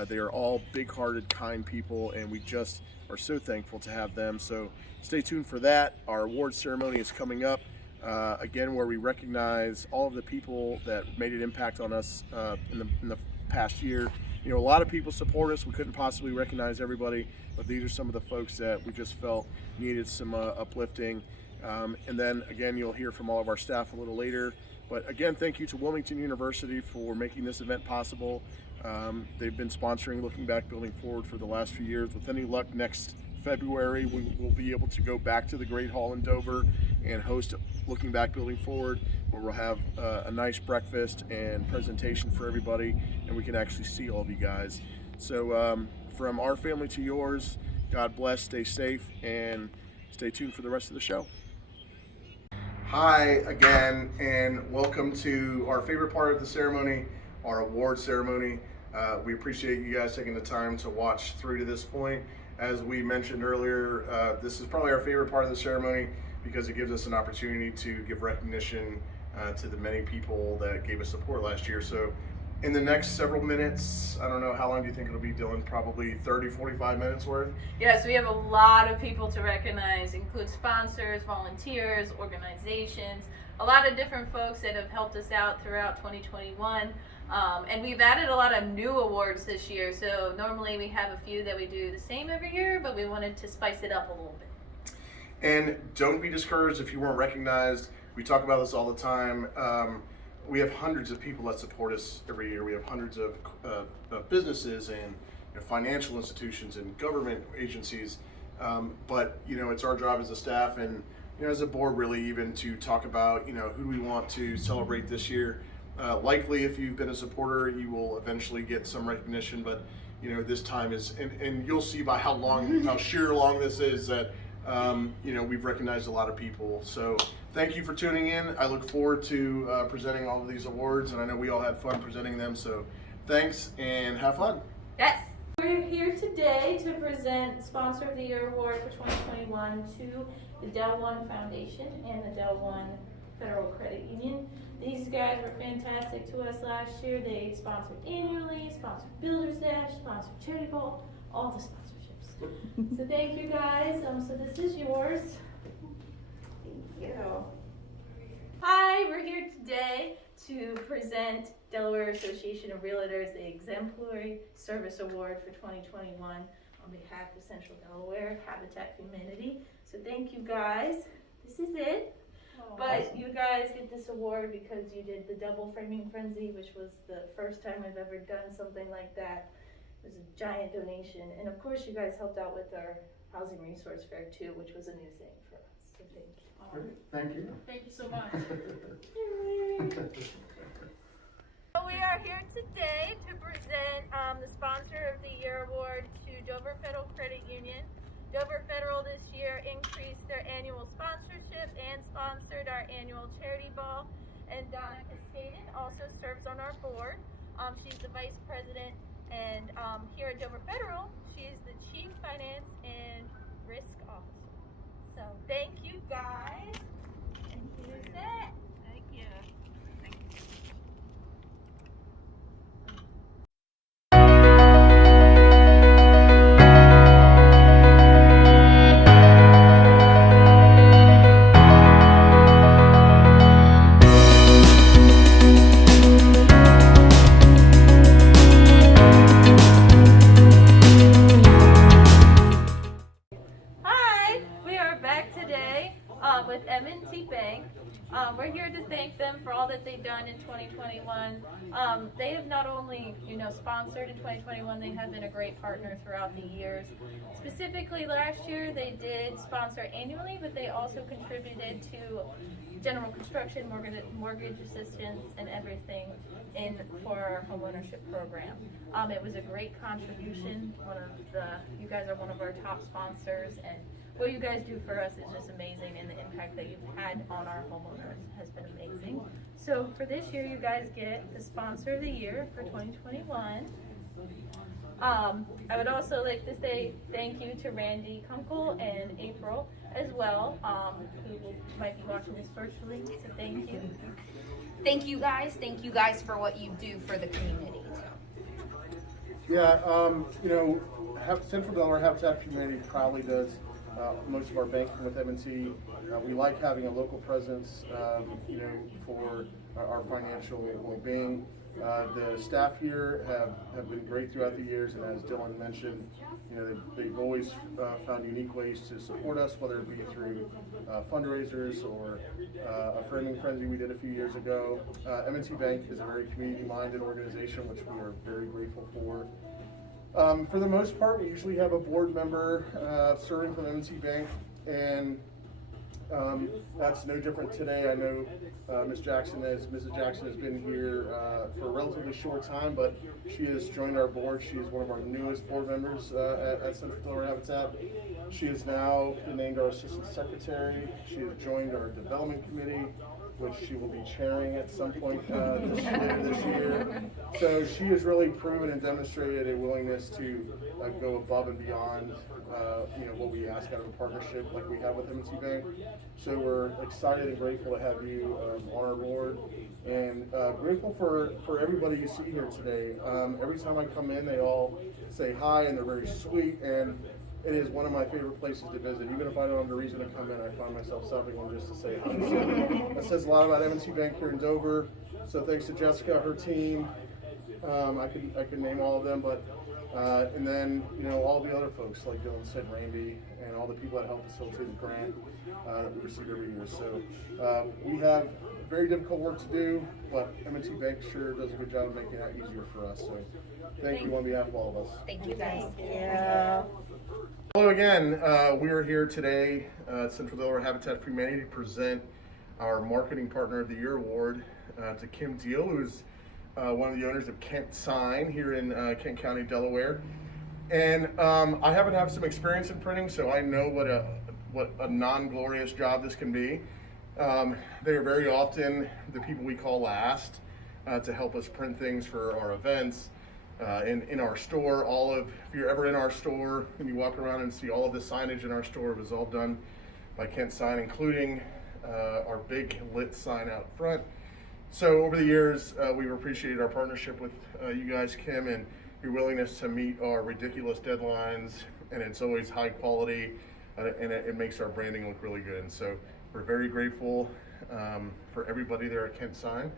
They are all big-hearted, kind people, and we just are so thankful to have them. So stay tuned for that. Our award ceremony is coming up. Again, where we recognize all of the people that made an impact on us in the past year. A lot of people support us. We couldn't possibly recognize everybody, but these are some of the folks that we just felt needed some uplifting. And then again, you'll hear from all of our staff a little later. But again, thank you to Wilmington University for making this event possible. They've been sponsoring Looking Back, Building Forward for the last few years. With any luck, next February, we will be able to go back to the Great Hall in Dover and host Looking Back, Building Forward, where we'll have a nice breakfast and presentation for everybody, and we can actually see all of you guys. So from our family to yours, God bless, stay safe, and stay tuned for the rest of the show. Hi again, and welcome to our favorite part of the ceremony, our award ceremony. We appreciate you guys taking the time to watch through to this point. As we mentioned earlier, this is probably our favorite part of the ceremony because it gives us an opportunity to give recognition to the many people that gave us support last year. So in the next several minutes, I don't know, how long do you think it'll be, Dylan? Probably 30, 45 minutes worth? Yes, we have a lot of people to recognize, include sponsors, volunteers, organizations, a lot of different folks that have helped us out throughout 2021. And we've added a lot of new awards this year. So normally we have a few that we do the same every year, but we wanted to spice it up a little bit. And don't be discouraged if you weren't recognized. We talk about this all the time. We have hundreds of people that support us every year. We have hundreds of businesses and financial institutions and government agencies. But it's our job as a staff and as a board really even to talk about who we want to celebrate this year. Likely, if you've been a supporter, you will eventually get some recognition. But this time is, and you'll see by how sheer long this is that we've recognized a lot of people. So thank you for tuning in. I look forward to presenting all of these awards, and I know we all had fun presenting them. So thanks and have fun. Yes. We're here today to present Sponsor of the Year Award for 2021 to the Del One Foundation and the Del One Federal Credit Union. These guys were fantastic to us last year. They sponsored annually, sponsored Builders Dash, sponsored Charity Bowl, all the sponsorships. So thank you guys. So this is yours. Thank you. Hi, we're here today to present Delaware Association of Realtors the Exemplary Service Award for 2021 on behalf of Central Delaware Habitat Humanity. So thank you guys. This is it. But you guys get this award because you did the double framing frenzy, which was the first time I've ever done something like that. It was a giant donation. And of course you guys helped out with our housing resource fair too, which was a new thing for us. So thank you. Great. Thank you. Thank you so much. So we are here today to present the Sponsor of the Year Award to Dover Federal Credit Union. Dover Federal this year increased their annual sponsorship and sponsored our annual charity ball. And Donna Cascaden also serves on our board. She's the vice president, and here at Dover Federal, she is the chief finance and risk officer. So thank you guys, and here's that. Thank you. Thank you. With M&T Bank. We're here to thank them for all that they've done in 2021. They have not only, sponsored in 2021, they have been a great partner throughout the years. Specifically last year, they did sponsor annually, but they also contributed to general construction, mortgage assistance, and everything for our homeownership program. It was a great contribution. You guys are one of our top sponsors, and what you guys do for us is just amazing, and the impact that you've had on our homeowners has been amazing. So for this year, you guys get the Sponsor of the Year for 2021. I would also like to say thank you to Randy Kunkel and April as well, who might be watching this virtually, so thank you. Thank you guys. Thank you guys for what you do for the community. Yeah, you know, Central Delaware Habitat for Humanity proudly does most of our banking with M&T. We like having a local presence, you know, for our financial well-being. The staff here have been great throughout the years, and as Dylan mentioned, you know, they've always found unique ways to support us, whether it be through fundraisers or a framing frenzy we did a few years ago. M&T Bank is a very community-minded organization, which we are very grateful for. For the most part, we usually have a board member serving from M&T Bank, and that's no different today. I know Mrs. Jackson has been here for a relatively short time, but she has joined our board. She is one of our newest board members at Central Delaware Habitat. She is now named our assistant secretary. She has joined our development committee, which she will be chairing at some point this year. So she has really proven and demonstrated a willingness to go above and beyond you know, what we ask out of a partnership like we have with M&T Bank. So we're excited and grateful to have you on our board, and grateful for everybody you see here today. Every time I come in, they all say hi, and they're very sweet, and it is one of my favorite places to visit. Even if I don't have a reason to come in, I find myself stopping in just to say hi. So that says a lot about M&T Bank here in Dover. So thanks to Jessica, her team. I could name all of them, but and then, you know, all the other folks, like Dylan said, Randy, and all the people that help facilitate the grant that we receive every year. So we have very difficult work to do, but M&T Bank sure does a good job of making that easier for us. So thank you on behalf of all of us. Thank you guys. Hello again. We are here today at Central Delaware Habitat for Humanity to present our Marketing Partner of the Year award to Kim Deal, who is one of the owners of Kent Sign here in Kent County, Delaware. And I happen to have some experience in printing, so I know what a non-glorious job this can be. They are very often the people we call last to help us print things for our events. In our store, if you're ever in our store and you walk around and see all of the signage in our store, it was all done by Kent Sign, including our big lit sign out front. So over the years, we've appreciated our partnership with you guys, Kim, and your willingness to meet our ridiculous deadlines, and it's always high quality, and it makes our branding look really good. And so we're very grateful for everybody there at Kent Sign,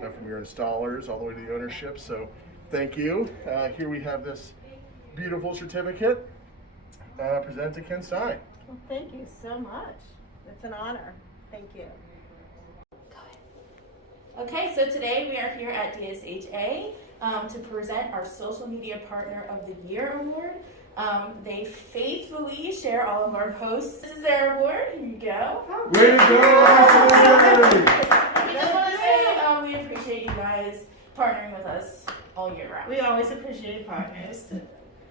from your installers all the way to the ownership. So thank you. Here we have this beautiful certificate presented to Kent Sign. Well, thank you so much. It's an honor. Thank you. Okay, so today we are here at DSHA to present our Social Media Partner of the Year award. They faithfully share all of our posts. This is their award. Here you go. Way to go! We just want to say we appreciate you guys partnering with us all year round. We always appreciate partners.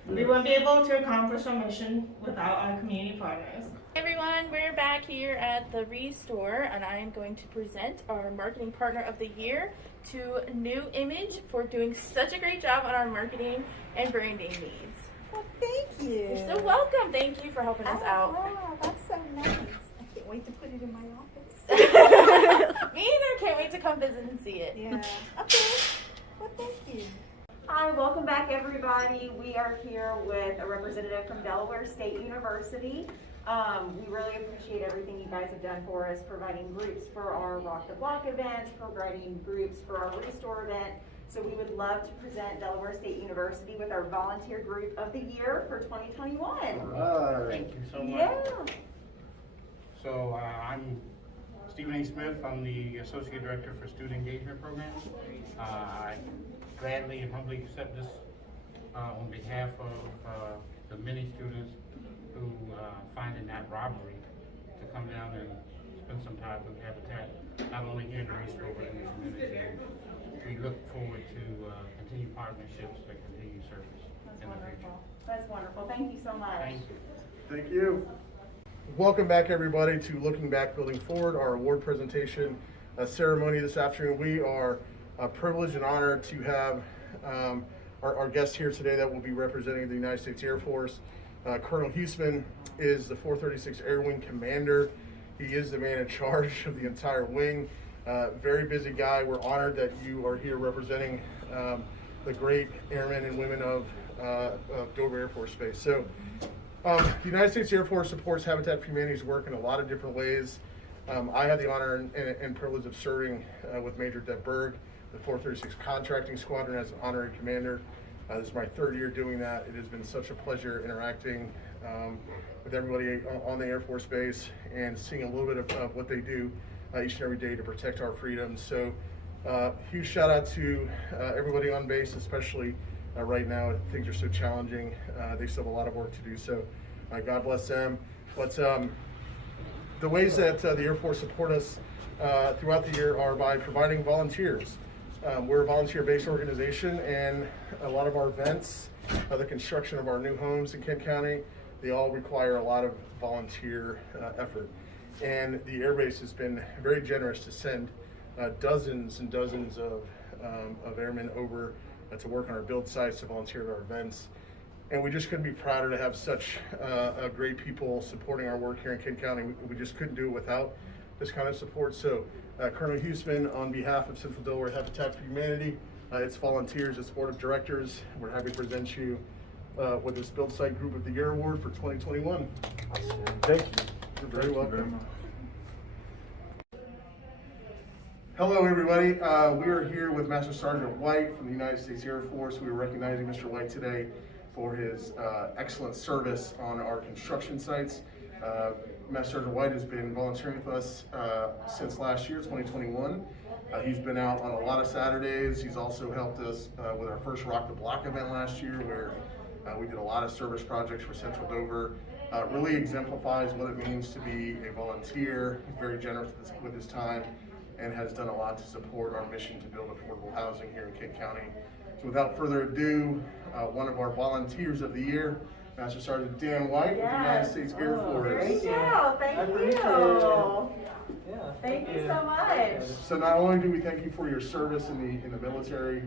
We wouldn't be able to accomplish our mission without our community partners. Hey everyone, we're back here at the Restore, and I am going to present our Marketing Partner of the Year to New Image for doing such a great job on our marketing and branding needs. Well, thank you. You're so welcome. Thank you for helping us out. Wow, that's so nice. I can't wait to put it in my office. Me either. Can't wait to come visit and see it. Yeah. Okay. Well, thank you. Hi, welcome back everybody. We are here with a representative from Delaware State University. We really appreciate everything you guys have done for us, providing groups for our Rock the Block events, providing groups for our Restore event. So we would love to present Delaware State University with our Volunteer Group of the Year for 2021. All right. Thank you so much. Yeah. So I'm Stephen A. Smith. I'm the Associate Director for Student Engagement Programs. I gladly and humbly accept this on behalf of the many students who find it not robbery to come down and spend some time with Habitat, not only here in the Restore, but in the community. We look forward to continued partnerships and continued service in the future. That's wonderful. Thank you so much. Thank you. Thank you. Welcome back, everybody, to Looking Back, Building Forward, our award presentation ceremony this afternoon. We are privileged and honored to have our guest here today that will be representing the United States Air Force. Colonel Huseman is the 436th Air Wing Commander. He is the man in charge of the entire wing. Very busy guy. We're honored that you are here representing the great airmen and women of Dover Air Force Base. So, the United States Air Force supports Habitat for Humanity's work in a lot of different ways. I had the honor and privilege of serving with Major Deb Berg, the 436 Contracting Squadron, as an honorary commander. This is my third year doing that. It has been such a pleasure interacting with everybody on the Air Force Base and seeing a little bit of what they do each and every day to protect our freedoms. So huge shout out to everybody on base, especially right now. Things are so challenging. They still have a lot of work to do. So God bless them. But the ways that the Air Force support us throughout the year are by providing volunteers. We're a volunteer-based organization, and a lot of our events, the construction of our new homes in Kent County, they all require a lot of volunteer effort. And the Air Base has been very generous to send dozens and dozens of airmen over to work on our build sites, to volunteer at our events. And we just couldn't be prouder to have such great people supporting our work here in Kent County. We just couldn't do it without this kind of support. So Colonel Huseman, on behalf of Central Delaware Habitat for Humanity, its volunteers, its board of directors, we're happy to present you with this Build Site Group of the Year Award for 2021. Thank you. You're very welcome. Hello, everybody. We are here with Master Sergeant White from the United States Air Force. We are recognizing Mr. White today for his excellent service on our construction sites. Master Sergeant White has been volunteering with us since last year, 2021. He's been out on a lot of Saturdays. He's also helped us with our first Rock the Block event last year, where we did a lot of service projects for Central Dover. Really exemplifies what it means to be a volunteer. He's very generous with his time and has done a lot to support our mission to build affordable housing here in Kent County. So without further ado, one of our volunteers of the year, Master Sergeant Dan White, Yes. of the United States Air Force. Great job, thank you. Thank you so much. So not only do we thank you for your service in the military,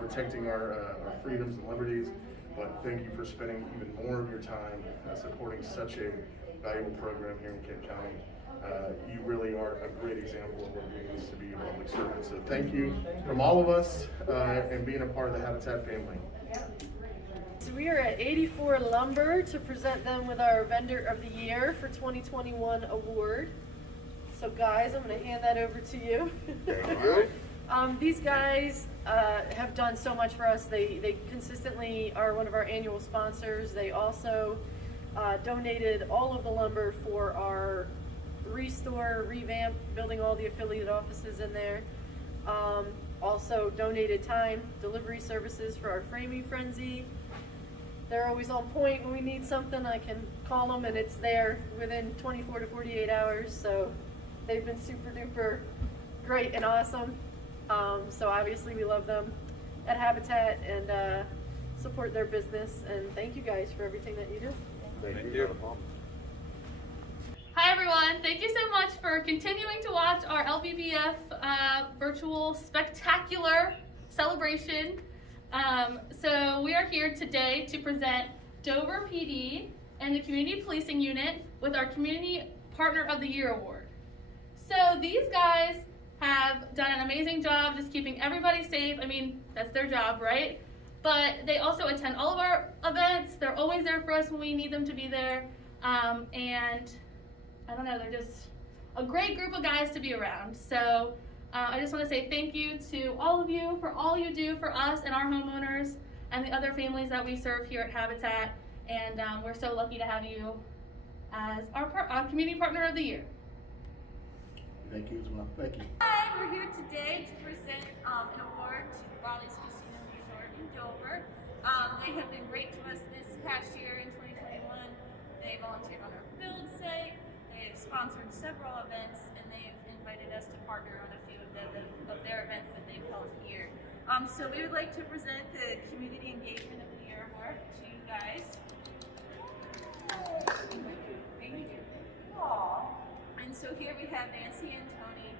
protecting our freedoms and liberties, but thank you for spending even more of your time supporting such a valuable program here in Kent County. You really are a great example of what it means to be a public servant. So thank you from all of us and being a part of the Habitat family. So we are at 84 Lumber to present them with our Vendor of the Year for 2021 award. So guys, I'm going to hand that over to you. Thank you. These guys have done so much for us. They consistently are one of our annual sponsors. They also donated all of the lumber for our restore, revamp, building all the affiliate offices in there. Also donated time, delivery services for our framing frenzy. They're always on point when we need something. I can call them and it's there within 24 to 48 hours. So they've been super duper great and awesome. So obviously we love them at Habitat and support their business. And thank you guys for everything that you do. Thank you. Hi everyone, thank you so much for continuing to watch our LBBF virtual spectacular celebration. So we are here today to present Dover PD and the Community Policing Unit with our Community Partner of the Year Award. So these guys have done an amazing job just keeping everybody safe. I mean, that's their job, right? But they also attend all of our events. They're always there for us when we need them to be there. And I don't know, they're just a great group of guys to be around. So I just want to say thank you to all of you for all you do for us and our homeowners and the other families that we serve here at Habitat. And we're so lucky to have you as our Community Partner of the Year. Thank you as well. Thank you. Hi, we're here today to present an award to Raleigh's Casino Resort in Dover. They have been great to us this past year in 2021. They volunteered on our build site. They have sponsored several events, and they have invited us to partner on a few of their events that they've held here. So we would like to present the Community Engagement of the Year Award to you guys. Thank you. So here we have Nancy and Tony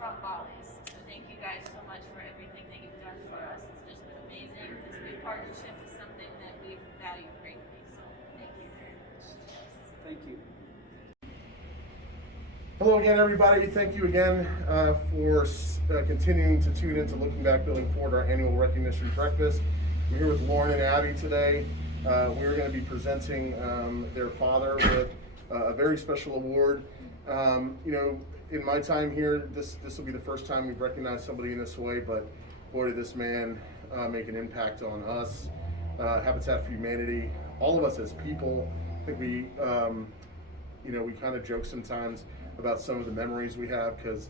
from Bollies. So thank you guys so much for everything that you've done for us. It's just been amazing. This new partnership is something that we value greatly. So thank you very much. Thank you. Hello again, everybody. Thank you again for continuing to tune in to Looking Back, Building Forward, our annual recognition breakfast. We're here with Lauren and Abby today. We're going to be presenting their father with a very special award. You know, in my time here, this will be the first time we've recognized somebody in this way, but boy, did this man make an impact on us, Habitat for Humanity, all of us as people. I think we, you know, we kind of joke sometimes about some of the memories we have, because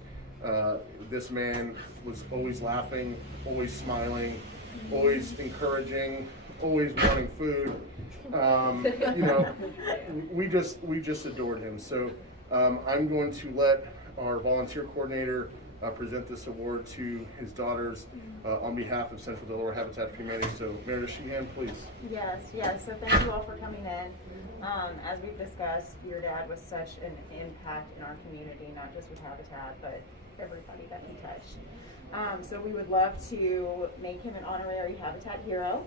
this man was always laughing, always smiling, always encouraging, always wanting food. You know, we just adored him. So I'm going to let our volunteer coordinator present this award to his daughters on behalf of Central Delaware Habitat for Humanity. So Meredith Sheehan, please. Yes, so thank you all for coming in. As we've discussed, your dad was such an impact in our community, not just with Habitat, but everybody that he touched. So we would love to make him an honorary Habitat hero.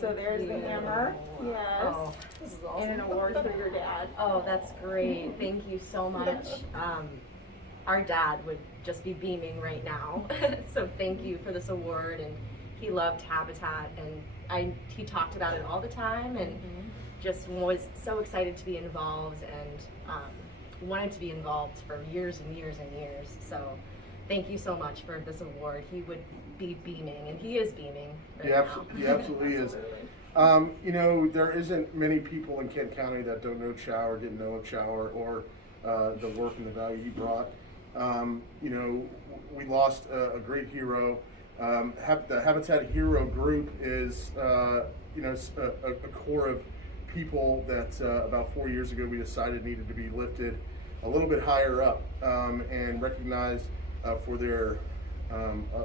So there's the hammer, yes, Oh, this is awesome. and an award for your dad. Oh, that's great. Thank you so much. Our dad would just be beaming right now. So thank you for this award. And he loved Habitat, and he talked about it all the time, and just was so excited to be involved, and wanted to be involved for years and years and years. So thank you so much for this award. He would be beaming, and he is beaming right now. He absolutely is. You know, there isn't many people in Kent County that don't know Chow or didn't know of Chow or the work and the value he brought. You know, we lost a great hero. The Habitat Hero Group is, you know, a core of people that about 4 years ago we decided needed to be lifted a little bit higher up and recognized for their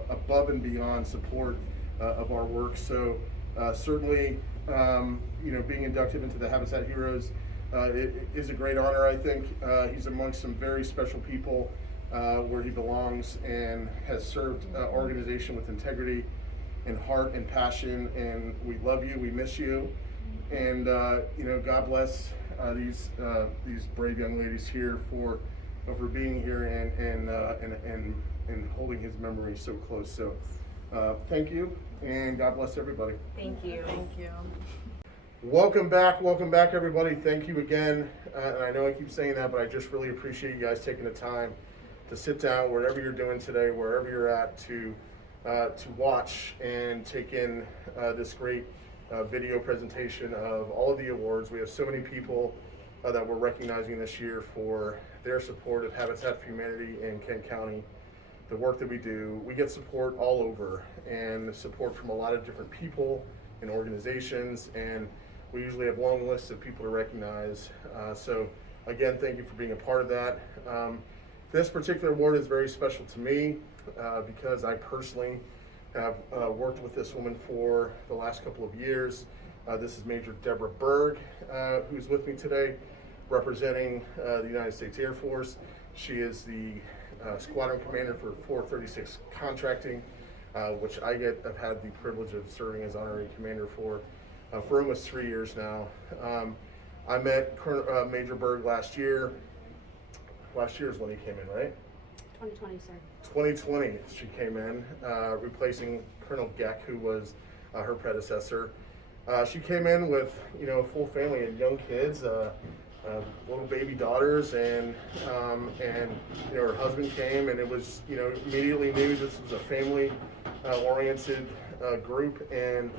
above and beyond support of our work. So certainly, you know, being inducted into the Habitat Heroes is a great honor. I think he's amongst some very special people where he belongs, and has served our organization with integrity and heart and passion. And we love you. We miss you. And you know, God bless these brave young ladies here for being here and holding his memory so close. So thank you, and God bless everybody. Thank you. Thank you. Welcome back, everybody. Thank you again. And I know I keep saying that, but I just really appreciate you guys taking the time to sit down, wherever you're doing today, wherever you're at, to watch and take in this great video presentation of all of the awards. We have so many people that we're recognizing this year for their support of Habitat for Humanity in Kent County. The work that we do, we get support all over, and support from a lot of different people and organizations, and we usually have long lists of people to recognize. So again, thank you for being a part of that. This particular award is very special to me because I personally have worked with this woman for the last couple of years. This is Major Deborah Berg, who's with me today, representing the United States Air Force. She is the squadron commander for 436 Contracting, which I've had the privilege of serving as honorary commander for almost 3 years now. I met Major Berg last year. Last year is when he came in, right? 2020, sir. 2020, she came in, replacing Colonel Geck, who was her predecessor. She came in with, you know, a full family and young kids, little baby daughters, and you know, her husband came, and it was, you know, immediately knew this was a family oriented group, and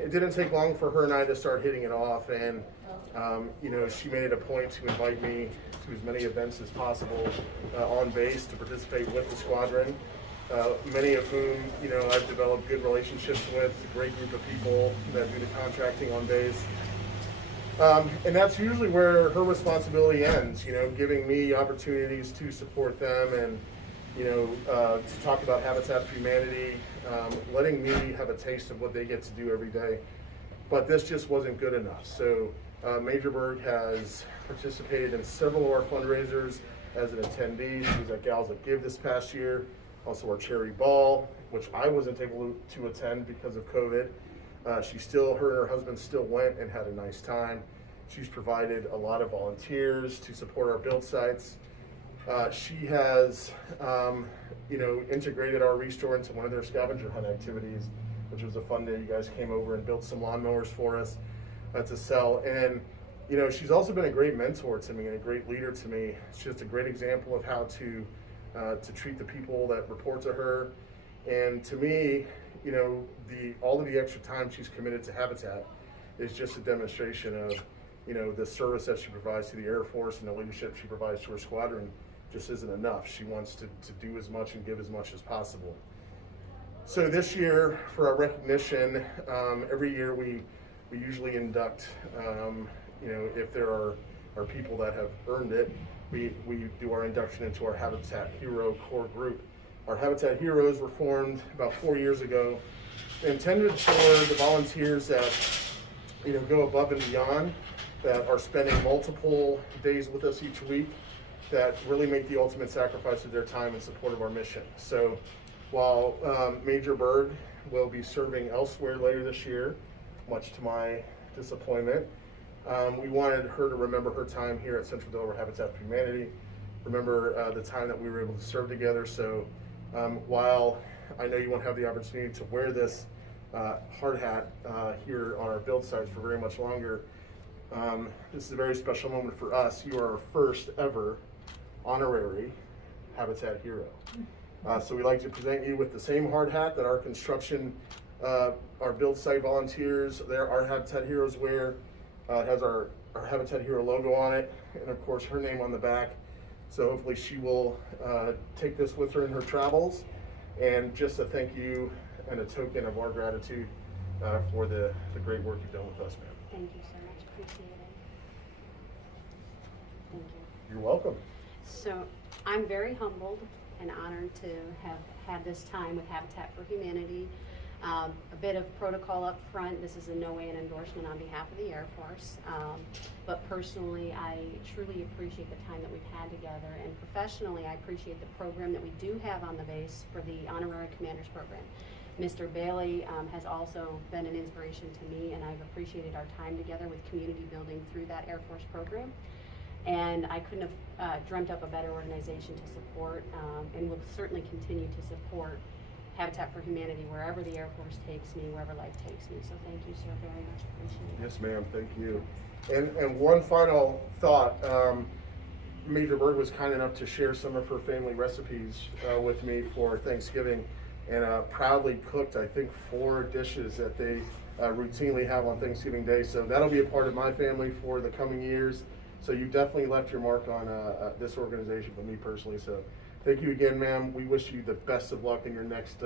it didn't take long for her and I to start hitting it off, and you know, she made it a point to invite me to as many events as possible on base to participate with the squadron, many of whom, you know, I've developed good relationships with, a great group of people that do the contracting on base. And that's usually where her responsibility ends, you know, giving me opportunities to support them, and, you know, to talk about Habitat for Humanity, letting me have a taste of what they get to do every day. But this just wasn't good enough. So Major Berg has participated in several of our fundraisers as an attendee. She was at Gals That Give this past year, also our charity ball, which I wasn't able to attend because of COVID. Her and her husband still went and had a nice time. She's provided a lot of volunteers to support our build sites. She has, integrated our Restore into one of their scavenger hunt activities, which was a fun day. You guys came over and built some lawnmowers for us to sell. And, she's also been a great mentor to me and a great leader to me. She's just a great example of how to treat the people that report to her. And to me, all of the extra time she's committed to Habitat is just a demonstration of, the service that she provides to the Air Force and the leadership she provides to her squadron just isn't enough. She wants to do as much and give as much as possible. So this year, for our recognition, every year we usually induct, if there are people that have earned it, we do our induction into our Habitat Hero core group. Our Habitat Heroes were formed about 4 years ago, intended for the volunteers that go above and beyond, that are spending multiple days with us each week, that really make the ultimate sacrifice of their time in support of our mission. So while Major Berg will be serving elsewhere later this year, much to my disappointment, we wanted her to remember her time here at Central Delaware Habitat for Humanity, remember the time that we were able to serve together. So while I know you won't have the opportunity to wear this hard hat here on our build sites for very much longer, this is a very special moment for us. You are our first ever honorary Habitat Hero. So we'd like to present you with the same hard hat that our construction, our build site volunteers, our Habitat Heroes wear. It has our Habitat Hero logo on it, and of course her name on the back. So hopefully she will take this with her in her travels, and just a thank you and a token of our gratitude for the great work you've done with us, ma'am. Thank you so much, appreciate it. Thank you. You're welcome. So I'm very humbled and honored to have had this time with Habitat for Humanity. A bit of protocol up front. This is in no way an endorsement on behalf of the Air Force, but personally I truly appreciate the time that we've had together, and professionally I appreciate the program that we do have on the base for the Honorary Commanders Program. Mr. Bailey has also been an inspiration to me, and I've appreciated our time together with community building through that Air Force program. And I couldn't have dreamt up a better organization to support, and will certainly continue to support Habitat for Humanity wherever the Air Force takes me, wherever life takes me. So thank you, sir, very much appreciated. Yes, ma'am, thank you. And one final thought. Major Berg was kind enough to share some of her family recipes with me for Thanksgiving, and proudly cooked, I think, 4 dishes that they routinely have on Thanksgiving Day. So that'll be a part of my family for the coming years. So you definitely left your mark on this organization for me personally. So thank you again, ma'am. We wish you the best of luck in your next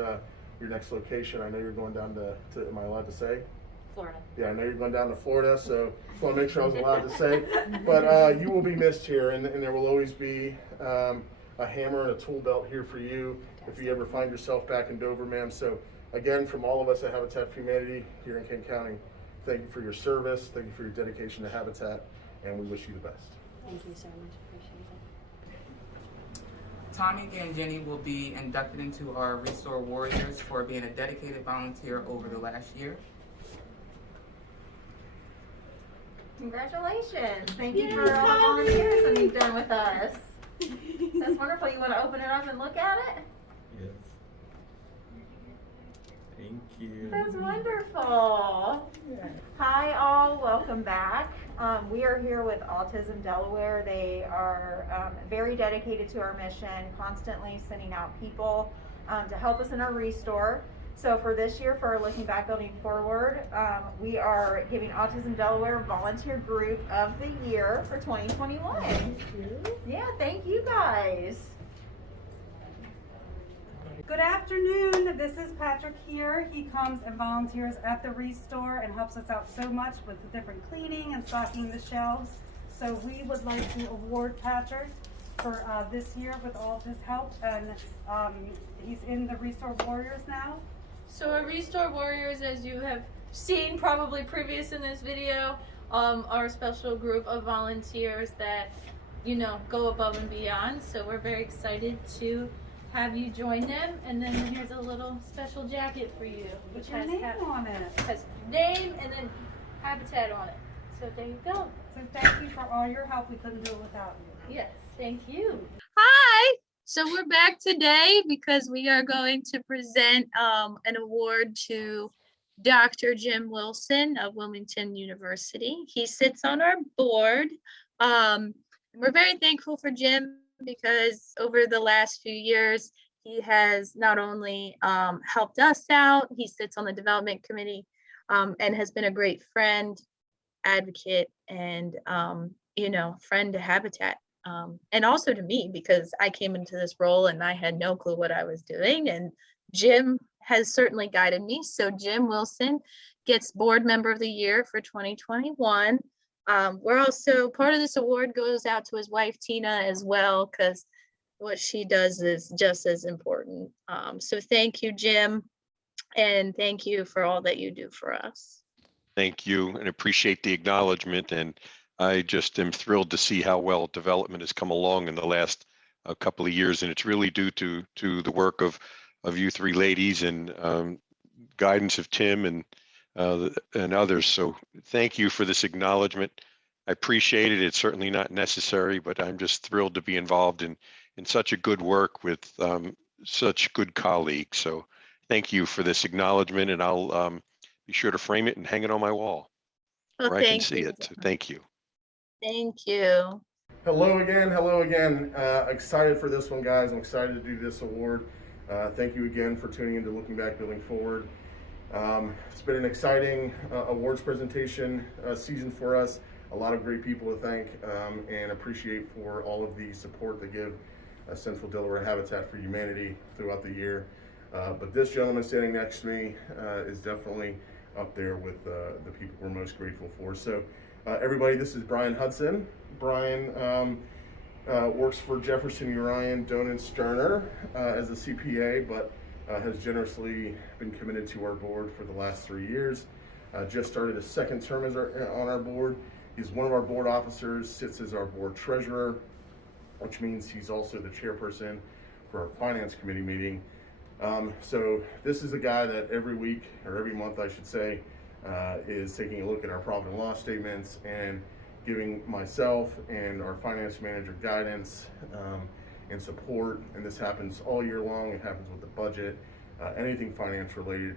location. I know you're going down to am I allowed to say? Florida. Yeah, I know you're going down to Florida, so just want to make sure I was allowed to say. But you will be missed here, and there will always be a hammer and a tool belt here for you if you ever find yourself back in Dover, ma'am. So again, from all of us at Habitat for Humanity here in Kane County, thank you for your service, thank you for your dedication to Habitat, and we wish you the best. Thank you so much, appreciate it. Tommy Gangini will be inducted into our Restore Warriors for being a dedicated volunteer over the last year. Congratulations. Thank you for all the volunteers that you've done with us. That's wonderful. You want to open it up and look at it? Yes. Thank you. That's wonderful. Hi all, welcome back. We are here with Autism Delaware. They are very dedicated to our mission, constantly sending out people to help us in our restore. So for this year, for our Looking Back Building Forward, we are giving Autism Delaware Volunteer Group of the Year for 2021. Thank you. Yeah, thank you guys. Good afternoon. This is Patrick here. He comes and volunteers at the Restore and helps us out so much with the different cleaning and stocking the shelves. So we would like to award Patrick for this year with all of his help, and he's in the Restore Warriors now. So our Restore Warriors, as you have seen probably previous in this video, our special group of volunteers that, go above and beyond. So we're very excited to have you join them. And then here's a little special jacket for you, which Your has name on it. has name and then Habitat on it. So there you go. So thank you for all your help. We couldn't do it without you. Yes, thank you. Hi. So we're back today because we are going to present an award to Dr. Jim Wilson of Wilmington University. He sits on our board. We're very thankful for Jim because over the last few years, he has not only helped us out, he sits on the development committee and has been a great friend, advocate, and friend to Habitat. And also to me, because I came into this role and I had no clue what I was doing. And Jim has certainly guided me. So Jim Wilson gets Board Member of the Year for 2021. We're also, part of this award goes out to his wife, Tina, as well, because what she does is just as important. So thank you, Jim. And thank you for all that you do for us. Thank you and appreciate the acknowledgement. And I just am thrilled to see how well development has come along in the last couple of years. And it's really due to the work of you three ladies and guidance of Tim and others. So thank you for this acknowledgement. I appreciate it. It's certainly not necessary, but I'm just thrilled to be involved in such a good work with such good colleagues. So thank you for this acknowledgement, and I'll be sure to frame it and hang it on my wall where I can see it. So thank you. Thank you. Hello again. Hello again. Excited for this one, guys. I'm excited to do this award. Thank you again for tuning into Looking Back, Building Forward. It's been an exciting awards presentation season for us. A lot of great people to thank and appreciate for all of the support they give Central Delaware Habitat for Humanity throughout the year. But this gentleman standing next to me is definitely up there with the people we're most grateful for. So everybody, this is Brian Hudson. Brian works for Jefferson Urian Doan & Sterner as a CPA, but has generously been committed to our board for the last 3 years. Just started a second term on our board. He's one of our board officers, sits as our board treasurer, which means he's also the chairperson for our finance committee meeting. So this is a guy that every week, or every month I should say, is taking a look at our profit and loss statements and giving myself and our finance manager guidance and support. And this happens all year long. It happens with the budget, anything finance related.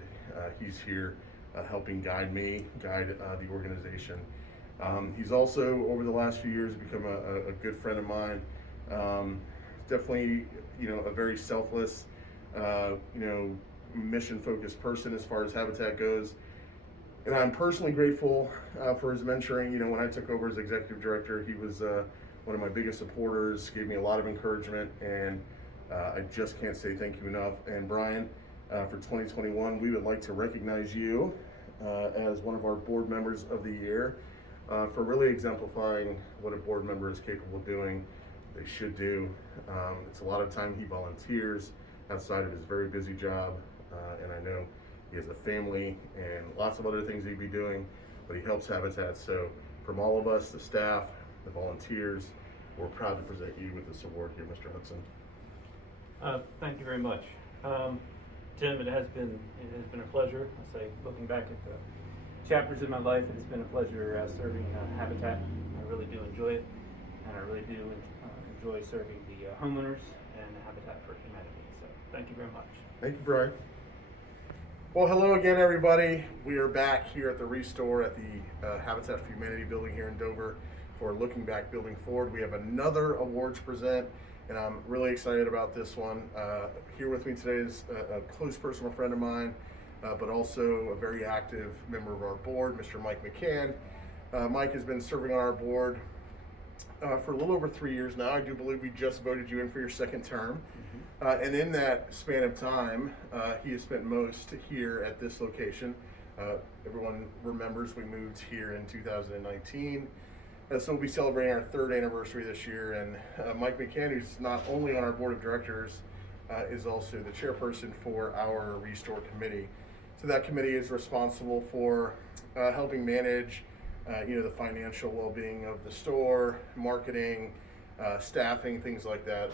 He's here helping guide me, guide the organization. He's also, over the last few years, become a good friend of mine. Definitely, a very selfless, mission-focused person as far as Habitat goes. And I'm personally grateful for his mentoring. When I took over as executive director, he was one of my biggest supporters, gave me a lot of encouragement, and I just can't say thank you enough. And Brian, for 2021, we would like to recognize you as one of our board members of the year for really exemplifying what a board member is capable of doing, they should do. It's a lot of time he volunteers outside of his very busy job, and I know he has a family and lots of other things he'd be doing, but he helps Habitat. So from all of us, the staff, the volunteers, we're proud to present you with this award here, Mr. Hudson. Thank you very much. Tim, it has been a pleasure. I say, looking back at the chapters in my life, it has been a pleasure serving Habitat. I really do enjoy it, and I really do enjoy serving the homeowners and Habitat for Humanity. So thank you very much. Thank you, Brian. Well, hello again, everybody. We are back here at the Restore at the Habitat for Humanity building here in Dover for Looking Back, Building Forward. We have another award to present, and I'm really excited about this one. Here with me today is a close personal friend of mine, but also a very active member of our board, Mr. Mike McCann. Mike has been serving on our board for a little over 3 years now. I do believe we just voted you in for your second term. And in that span of time, he has spent most here at this location. Everyone remembers we moved here in 2019. So we'll be celebrating our 3rd anniversary this year. And Mike McCann, who's not only on our board of directors, is also the chairperson for our Restore committee. So that committee is responsible for helping manage the financial well-being of the store, marketing, staffing, things like that.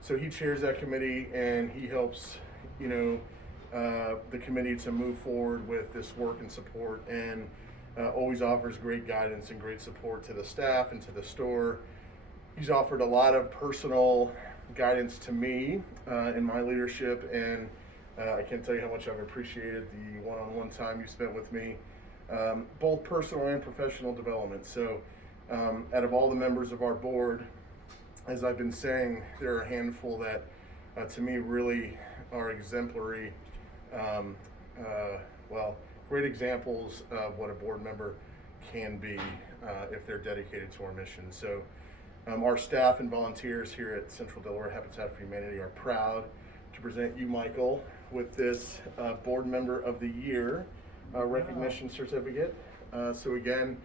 So he chairs that committee, and he helps, the committee to move forward with this work and support, and always offers great guidance and great support to the staff and to the store. He's offered a lot of personal guidance to me in my leadership, and I can't tell you how much I've appreciated the one-on-one time you spent with me, both personal and professional development. So out of all the members of our board, as I've been saying, there are a handful that to me really are exemplary, great examples of what a board member can be if they're dedicated to our mission. So our staff and volunteers here at Central Delaware Habitat for Humanity are proud to present you, Michael, with this Board Member of the Year recognition certificate. So again,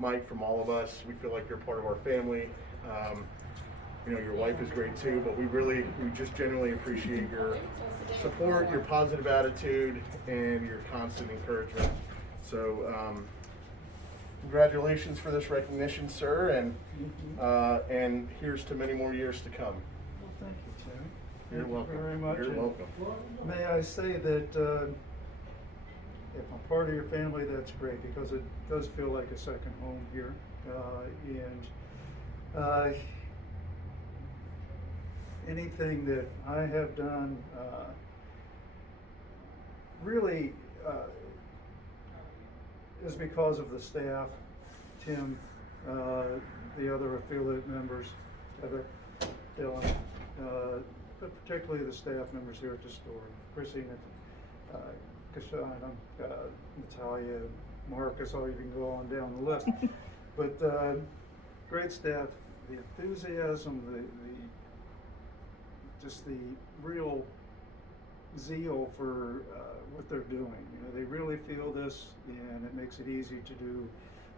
Mike, from all of us, we feel like you're part of our family. Your wife is great too, but we just genuinely appreciate your support, your positive attitude, and your constant encouragement. So congratulations for this recognition, sir, and here's to many more years to come. Well, thank you, Tim. You're welcome. Very much. You're welcome. May I say that if I'm part of your family, that's great, because it does feel like a second home here. Anything that I have done really is because of the staff, Tim, the other affiliate members, Heather, Dylan, but particularly the staff members here at the store, Chrissy, Kashana, Natalia, Marcus, all you can go on down the list. But great staff, the enthusiasm, just the real zeal for what they're doing. They really feel this, and it makes it easy to do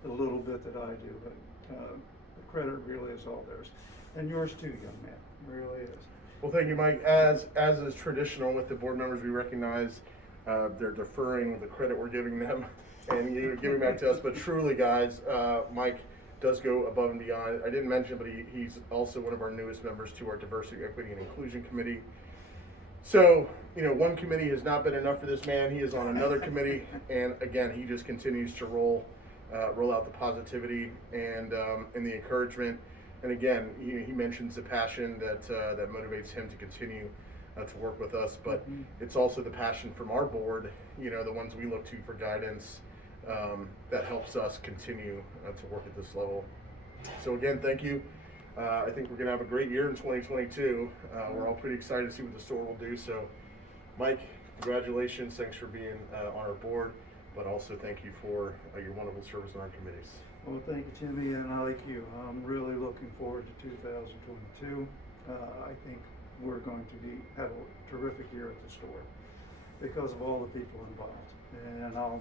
the little bit that I do. But the credit really is all theirs, and yours too, young man. It really is. Well, thank you, Mike. As is traditional with the board members, we recognize they're deferring the credit we're giving them and giving back to us. But truly, guys, Mike does go above and beyond. I didn't mention, but he's also one of our newest members to our Diversity, Equity, and Inclusion Committee. So, one committee has not been enough for this man. He is on another committee, and again, he just continues to roll out the positivity and the encouragement. And again, he mentions the passion that motivates him to continue to work with us. But it's also the passion from our board, the ones we look to for guidance, that helps us continue to work at this level. So again, thank you. I think we're going to have a great year in 2022. We're all pretty excited to see what the store will do. So, Mike, congratulations. Thanks for being on our board, but also thank you for your wonderful service on our committees. Well, thank you, Timmy, and like you, I'm really looking forward to 2022. I think we're going to have a terrific year at the store because of all the people involved, and I'll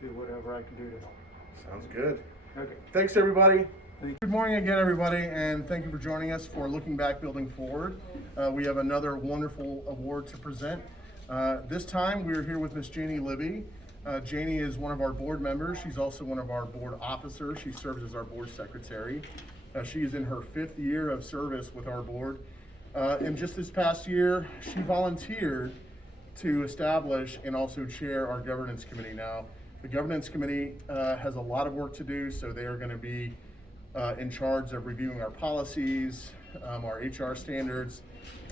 do whatever I can do to help. Sounds good. Okay. Thanks, everybody. Good morning again, everybody, and thank you for joining us for Looking Back, Building Forward. We have another wonderful award to present. This time, we're here with Miss Janie Libby. Janie is one of our board members. She's also one of our board officers. She serves as our board secretary. She is in her 5th year of service with our board. And just this past year, she volunteered to establish and also chair our governance committee. Now, the governance committee has a lot of work to do, so they are going to be in charge of reviewing our policies, our HR standards,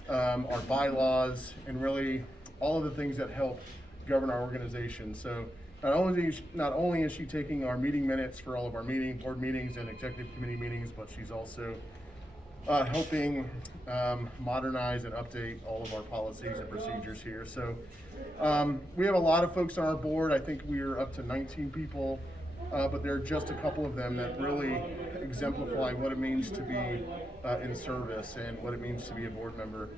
our bylaws, and really all of the things that help govern our organization. So not only is she taking our meeting minutes for all of our board meetings and executive committee meetings, but she's also helping modernize and update all of our policies and procedures here. So we have a lot of folks on our board. I think we are up to 19 people. But there are just a couple of them that really exemplify what it means to be in service and what it means to be a board member.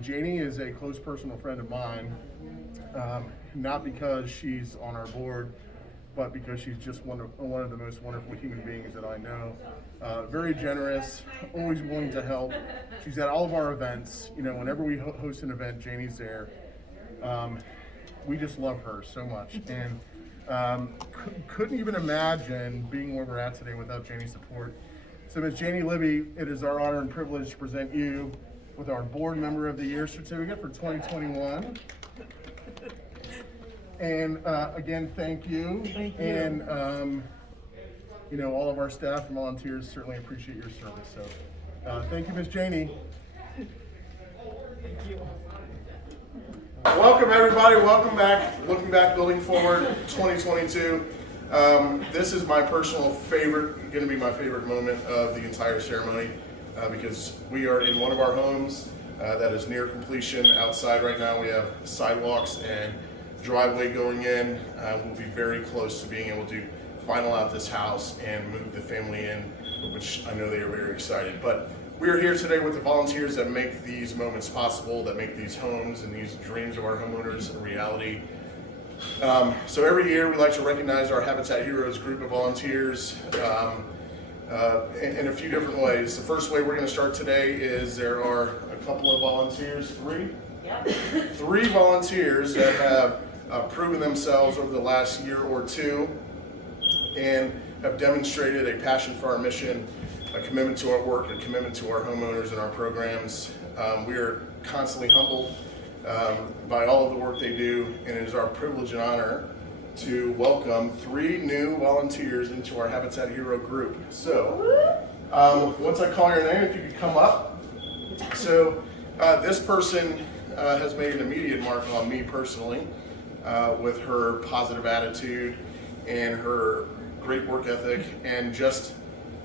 Janie is a close personal friend of mine, not because she's on our board, but because she's just one of the most wonderful human beings that I know. Very generous, always willing to help. She's at all of our events. Whenever we host an event, Janie's there. We just love her so much. And Couldn't even imagine being where we're at today without Janie's support. So Ms. Janie Libby, it is our honor and privilege to present you with our Board Member of the Year certificate for 2021. And again, thank you. Thank you. And you know, all of our staff and volunteers certainly appreciate your service. So thank you, Ms. Janie. Thank you. Welcome everybody, welcome back. Looking back, building forward, 2022. This is my personal favorite, going to be my favorite moment of the entire ceremony because we are in one of our homes that is near completion. Outside right now we have sidewalks and driveway going in. We'll be very close to being able to final out this house and move the family in, which I know they are very excited. But we are here today with the volunteers that make these moments possible, that make these homes and these dreams of our homeowners a reality. So every year we like to recognize our Habitat Heroes group of volunteers in a few different ways. The first way we're going to start today is there are a couple of volunteers, three volunteers that have proven themselves over the last year or two and have demonstrated a passion for our mission, a commitment to our work, a commitment to our homeowners and our programs. We are constantly humbled by all of the work they do, and it is our privilege and honor to welcome 3 new volunteers into our Habitat Hero group. So, once I call your name, if you could come up. So, this person has made an immediate mark on me personally with her positive attitude and her great work ethic, and just,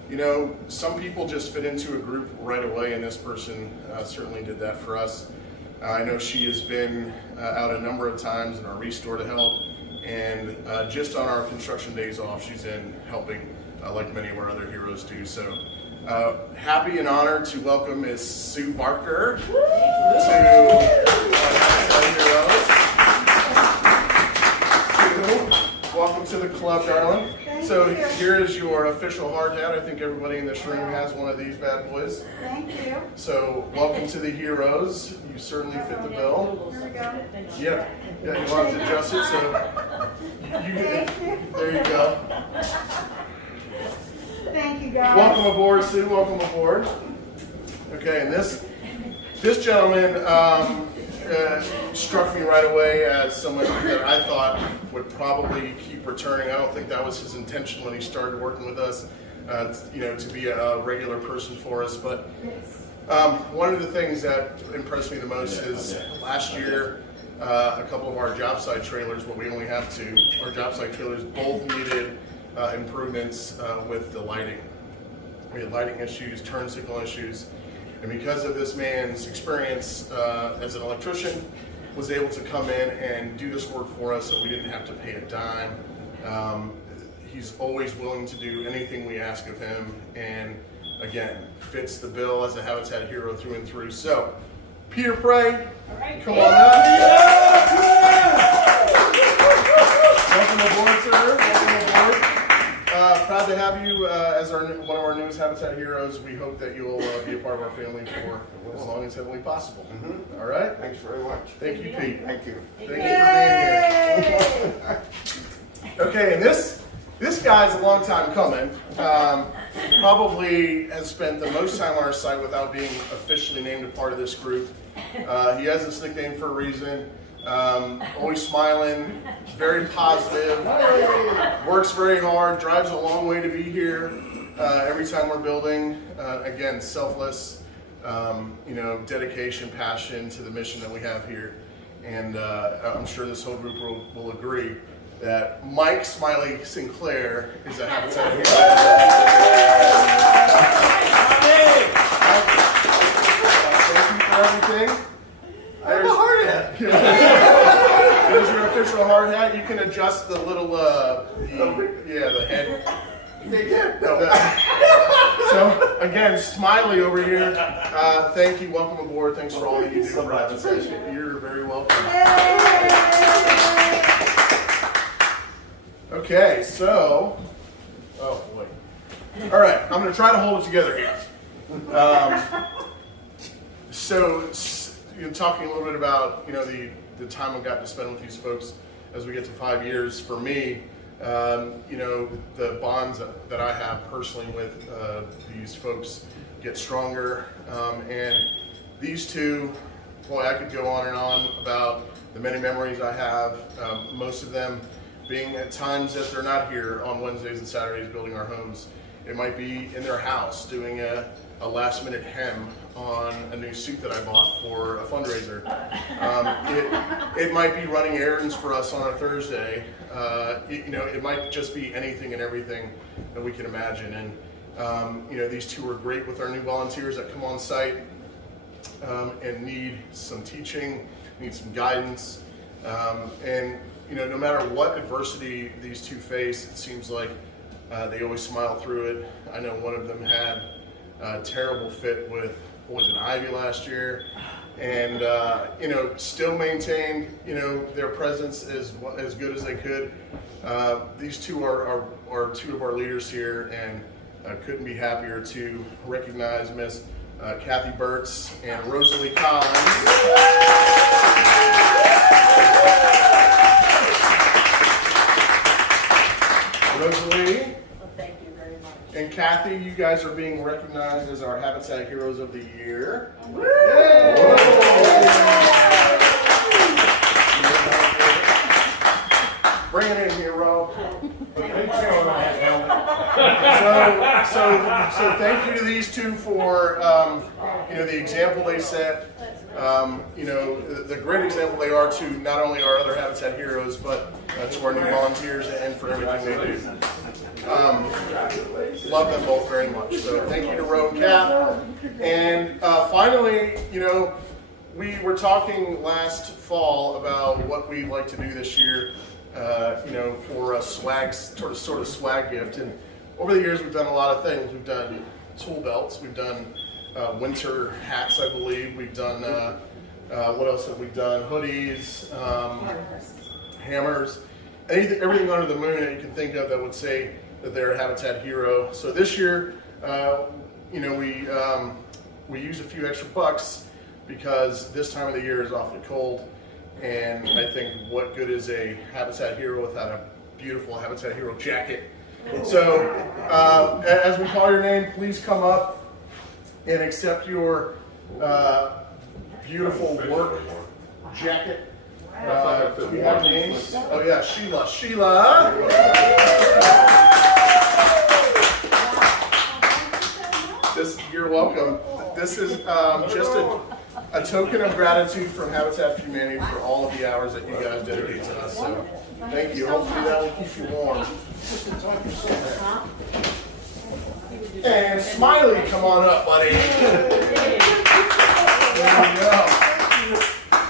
you know, some people just fit into a group right away, and this person certainly did that for us. I know she has been out a number of times in our Restore to help, and just on our construction days off, she's in helping like many of our other heroes do. So happy and honored to welcome Ms. Sue Barker welcome to the club, darling. So here is your official hard hat. I think everybody in this room has one of these bad boys. Thank you. So welcome to the Heroes. You certainly fit the bill. Here we go. Yeah, you'll have to adjust it. So there you go. Thank you, guys. Welcome aboard, Sue. Welcome aboard. Okay, and this gentleman struck me right away as someone that I thought would probably keep returning. I don't think that was his intention when he started working with us, you know, to be a regular person for us. But one of the things that impressed me the most is last year, a couple of our job site trailers, well, we only have 2, our job site trailers both needed improvements with the lighting. We had lighting issues, turn signal issues. And because of this man's experience as an electrician, was able to come in and do this work for us so we didn't have to pay a dime. He's always willing to do anything we ask of him, and again, fits the bill as a Habitat Hero through and through. So, Peter Prey, come on up. Welcome aboard, sir. Welcome aboard. Proud to have you as one of our newest Habitat Heroes. We hope that you'll be a part of our family for as long as heavily possible. All right? Thanks very much. Thank you, Pete. Thank you. Thank you for being here. Okay, and this guy's a long time coming. Probably has spent the most time on our site without being officially named a part of this group. He has this nickname for a reason. Always smiling, very positive, works very hard, drives a long way to be here every time we're building. Again, selfless, you know, dedication, passion to the mission that we have here. And I'm sure this whole group will agree that Mike Smiley Sinclair is a Habitat Hero. Thank you for everything. There's a hard hat. There's your official hard hat. You can adjust the little, the head. They did. No. So again, Smiley over here. Thank you. Welcome aboard. Thanks for all that you do for Habitat. You're very welcome. Okay, so, oh boy. All right, I'm going to try to hold it together here. So, you know, talking a little bit about, you know, the time I've got to spend with these folks. as we get to 5 years, for me, you know, the bonds that I have personally with these folks get stronger. And these two, boy, I could go on and on about the many memories I have, most of them being at times that they're not here on Wednesdays and Saturdays building our homes. It might be in their house doing a last minute hem on a new suit that I bought for a fundraiser. It might be running errands for us on a Thursday. You know, it might just be anything and everything that we can imagine. And you know, these two are great with our new volunteers that come on site and need some teaching, need some guidance. And you know, no matter what adversity these two face, it seems like they always smile through it. I know one of them had a terrible fit with poison ivy last year, and you know, still maintained, you know, their presence as good as they could. These two are two of our leaders here, and couldn't be happier to recognize Miss Kathy Burtz and Rosalie Collins. Rosalie. Well, thank you very much. And Kathy, you guys are being recognized as our Habitat Heroes of the Year. Woo! Bring it in here, Ro. So thank you to these two for you know, the example they set. You know, the great example they are to not only our other Habitat Heroes, but to our new volunteers and for everything they do. Love them both very much. So thank you to Ro and Kath. And finally, you know, we were talking last fall about what we'd like to do this year, you know, for a swag, sort of swag gift. And over the years, we've done a lot of things. We've done tool belts. We've done winter hats, I believe. We've done, what else have we done? Hoodies, hammers, everything under the moon that you can think of that would say that they're a Habitat Hero. So this year, you know, we used a few extra bucks because this time of the year is awfully cold. And I think what good is a Habitat Hero without a beautiful Habitat Hero jacket? So as we call your name, please come up and accept your beautiful work jacket. Do we have names? Oh yeah, Sheila. Sheila! You're welcome. This is just a token of gratitude from Habitat for Humanity for all of the hours that you guys dedicate to us. So thank you. Hopefully that will keep you warm. And Smiley, come on up, buddy. There you go.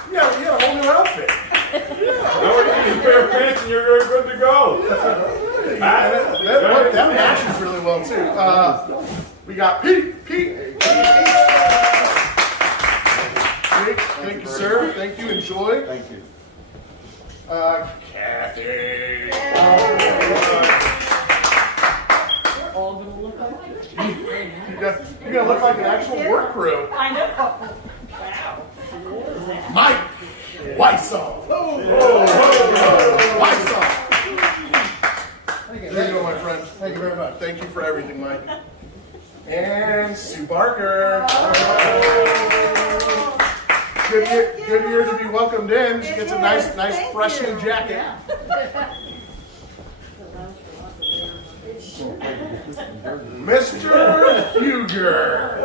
Yeah, you got a whole new outfit. Now you pair of pants and you're good to go. That matches really well too. We got Pete. Thank you, sir. Thank you. Enjoy. Thank you. Kathy. We're all gonna look alike. You're gonna look like an actual work crew. I know. Wow. What is that? Mike Weissel. Weissel. There you go, my friend. Thank you very much. Thank you for everything, Mike. And Sue Barker. Good year to be welcomed in. She gets a nice fresh new jacket. Mr. Huger.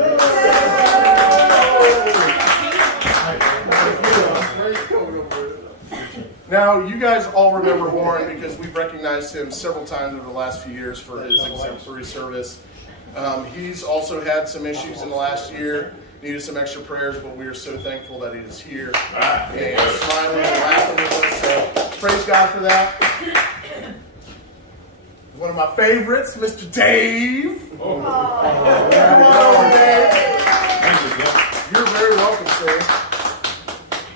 Now, you guys all remember Warren because we've recognized him several times over the last few years for his exemplary service. He's also had some issues in the last year, needed some extra prayers, but we are so thankful that he is here and smiling and laughing with us. So praise God for that. One of my favorites, Mr. Dave. You're very welcome, sir.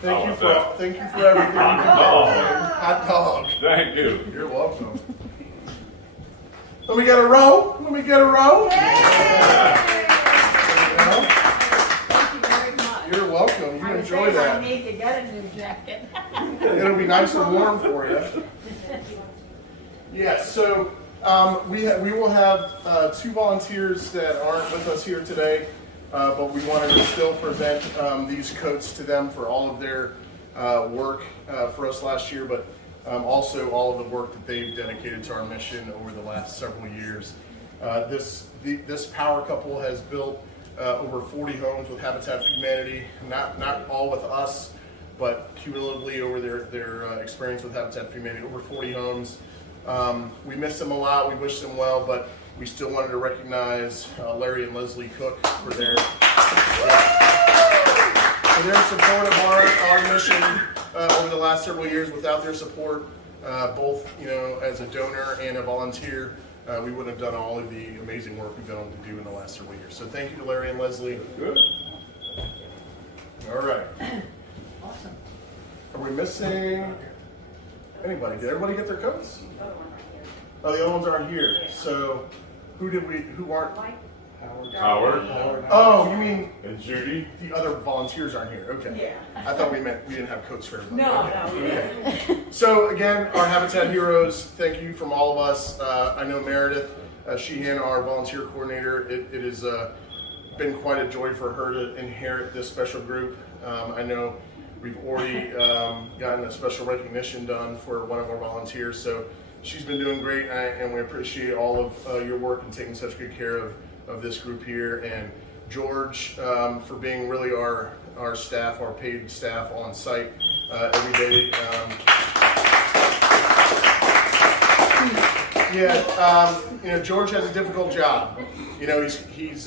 Thank you for everything. Hot dog. Thank you. You're welcome. Let me get a row. Let me get a row. Thank you very much. You're welcome. You enjoy that. I need to get a new jacket. It'll it'll be nice and warm for you. Yes, so we will have 2 volunteers that aren't with us here today, but we wanted to still present these coats to them for all of their work for us last year, but also all of the work that they've dedicated to our mission over the last several years. This power couple has built over 40 homes with Habitat for Humanity, not all with us, but cumulatively over their experience with Habitat for Humanity, over 40 homes. We miss them a lot, we wish them well, but we still wanted to recognize Larry and Leslie Cook for their support of our mission over the last several years. Without their support, both as a donor and a volunteer, we wouldn't have done all of the amazing work we've been able to do in the last several years. So thank you to Larry and Leslie. Good. All right. Awesome. Are we missing anybody? Did everybody get their coats? Oh, the other ones aren't here. So who aren't? Howard. Oh, you mean? And Judy. The other volunteers aren't here. Okay. Yeah. I thought we meant we didn't have coats for everybody. No, okay. no. Okay. So again, our Habitat Heroes, thank you from all of us. I know Meredith Sheehan, our volunteer coordinator. It has been quite a joy for her to inherit this special group. I know we've already gotten a special recognition done for one of our volunteers. So she's been doing great, and we appreciate all of your work and taking such good care of this group here. And George, for being really our staff, our paid staff on site every day. George has a difficult job. He's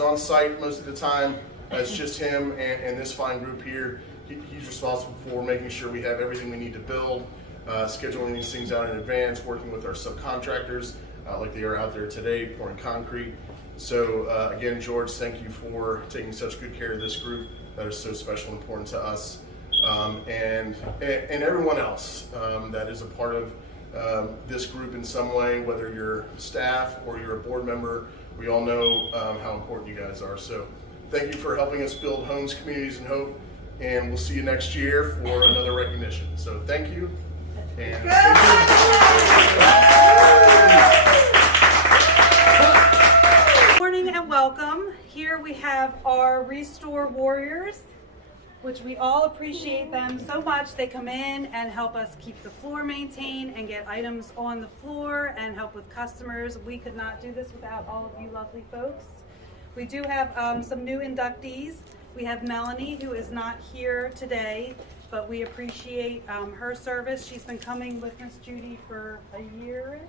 on site most of the time. It's just him and this fine group here. He's responsible for making sure we have everything we need to build, scheduling these things out in advance, working with our subcontractors like they are out there today, pouring concrete. So again, George, thank you for taking such good care of this group that is so special and important to us, and everyone else that is a part of this group in some way, whether you're staff or you're a board member. We all know how important you guys are. So thank you for helping us build homes, communities, and hope. And we'll see you next year for another recognition. So thank you. And Good morning and welcome. Here we have our Restore Warriors, which we all appreciate them so much. They come in and help us keep the floor maintained and get items on the floor and help with customers. We could not do this without all of you lovely folks. We do have some new inductees. We have Melanie, who is not here today, but we appreciate her service. She's been coming with Miss Judy for a year-ish,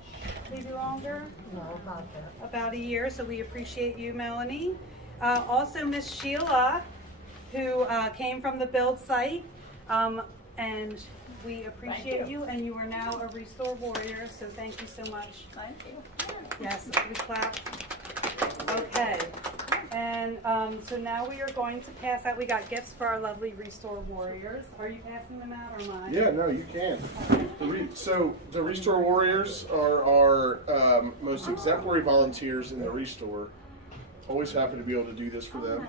maybe longer? No, about that. About a year, so we appreciate you, Melanie. Also, Miss Sheila, who came from the build site, and we appreciate you, and you are now a Restore Warrior, so thank you so much. Thank you. Yes, we clap. Okay, and so now we are going to pass out, we got gifts for our lovely Restore Warriors. Are you passing them out or mine? yeah, no, you can. So the Restore Warriors are our most exemplary volunteers in the Restore. Always happy to be able to do this for them.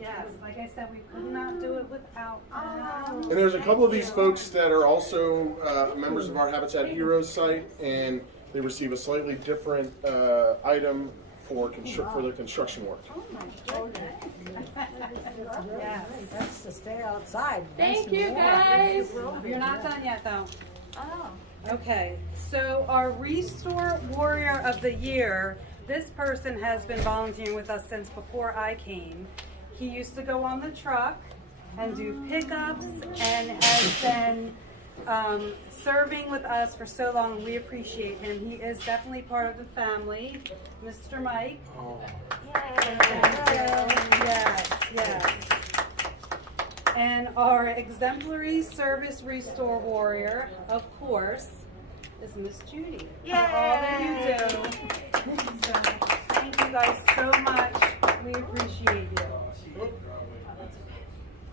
Yes, like I said, we could not do it without them. And there's a couple of these folks that are also members of our Habitat Heroes site, and they receive a slightly different item for their construction work. Oh my goodness. Yes, that's to stay outside. Thank you, guys. You're not done yet, though. Oh. Okay, so our Restore Warrior of the Year, this person has been volunteering with us since before I came. He used to go on the truck and do pickups and has been serving with us for so long. We appreciate him. He is definitely part of the family. Mr. Mike. Oh. Yes, yes. And our exemplary service Restore Warrior, of course, is Miss Judy. Yay! For all that you do. So, thank you guys so much. We appreciate you.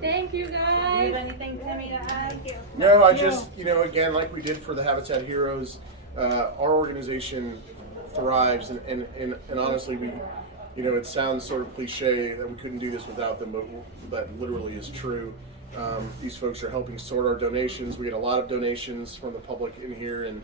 Thank you, Do you guys. have anything, Timmy, to add? No, I just, again, like we did for the Habitat Heroes, our organization thrives, and honestly, we, it sounds sort of cliche that we couldn't do this without them, but that literally is true. These folks are helping sort our donations. We get a lot of donations from the public in here, and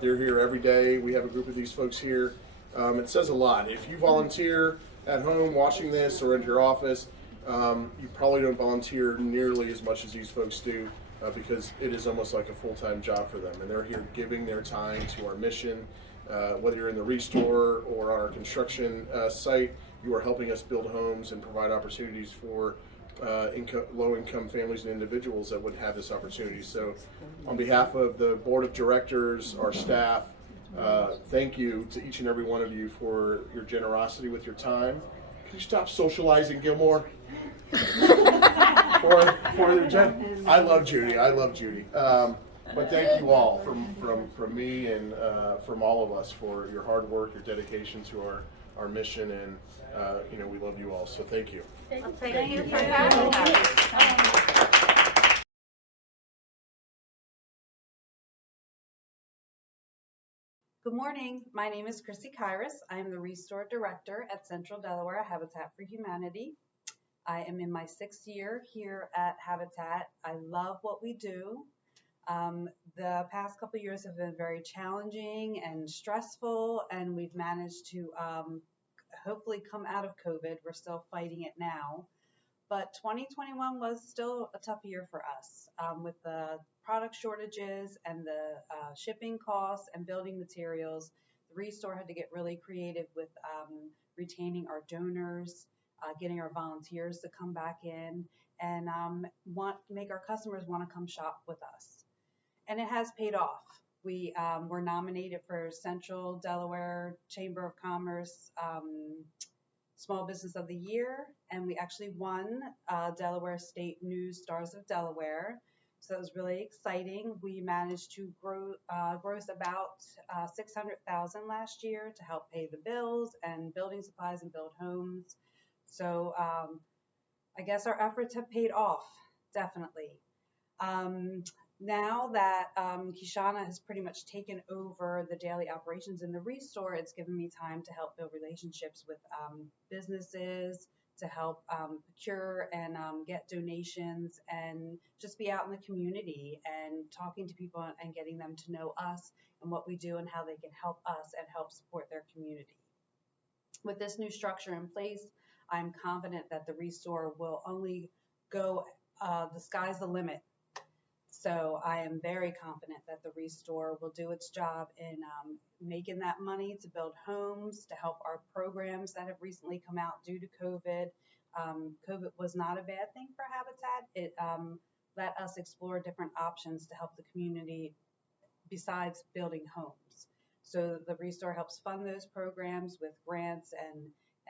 they're here every day. We have a group of these folks here. It says a lot. If you volunteer at home watching this or in your office, you probably don't volunteer nearly as much as these folks do, because it is almost like a full-time job for them, and they're here giving their time to our mission. Whether you're in the Restore or on our construction site, you are helping us build homes and provide opportunities for low-income families and individuals that would have this opportunity. So on behalf of the board of directors, our staff, thank you to each and every one of you for your generosity with your time. Can you stop socializing, Gilmore? I love Judy. I love Judy. But thank you all from me and from all of us for your hard work, your dedication to our mission, and we love you all. So thank you. Thank you for having us. Good morning. My name is Chrissy Kairos. I am the Restore Director at Central Delaware Habitat for Humanity. I am in my 6th year here at Habitat. I love what we do. The past couple years have been very challenging and stressful, and we've managed to hopefully come out of COVID. We're still fighting it now. But 2021 was still a tough year for us with the product shortages and the shipping costs and building materials. The Restore had to get really creative with retaining our donors, getting our volunteers to come back in, and make our customers want to come shop with us. And it has paid off. We were nominated for Central Delaware Chamber of Commerce Small Business of the Year, and we actually won Delaware State News Stars of Delaware. So it was really exciting. We managed to gross about $600,000 last year to help pay the bills and building supplies and build homes. So I guess our efforts have paid off, definitely. Now that Kishana has pretty much taken over the daily operations in the Restore, it's given me time to help build relationships with businesses, to help procure and get donations, and just be out in the community and talking to people and getting them to know us and what we do and how they can help us and help support their community. With this new structure in place, I'm confident that the Restore will only go, the sky's the limit. So I am very confident that the Restore will do its job in making that money to build homes, to help our programs that have recently come out due to COVID. COVID was not a bad thing for Habitat. It let us explore different options to help the community besides building homes. So the Restore helps fund those programs with grants,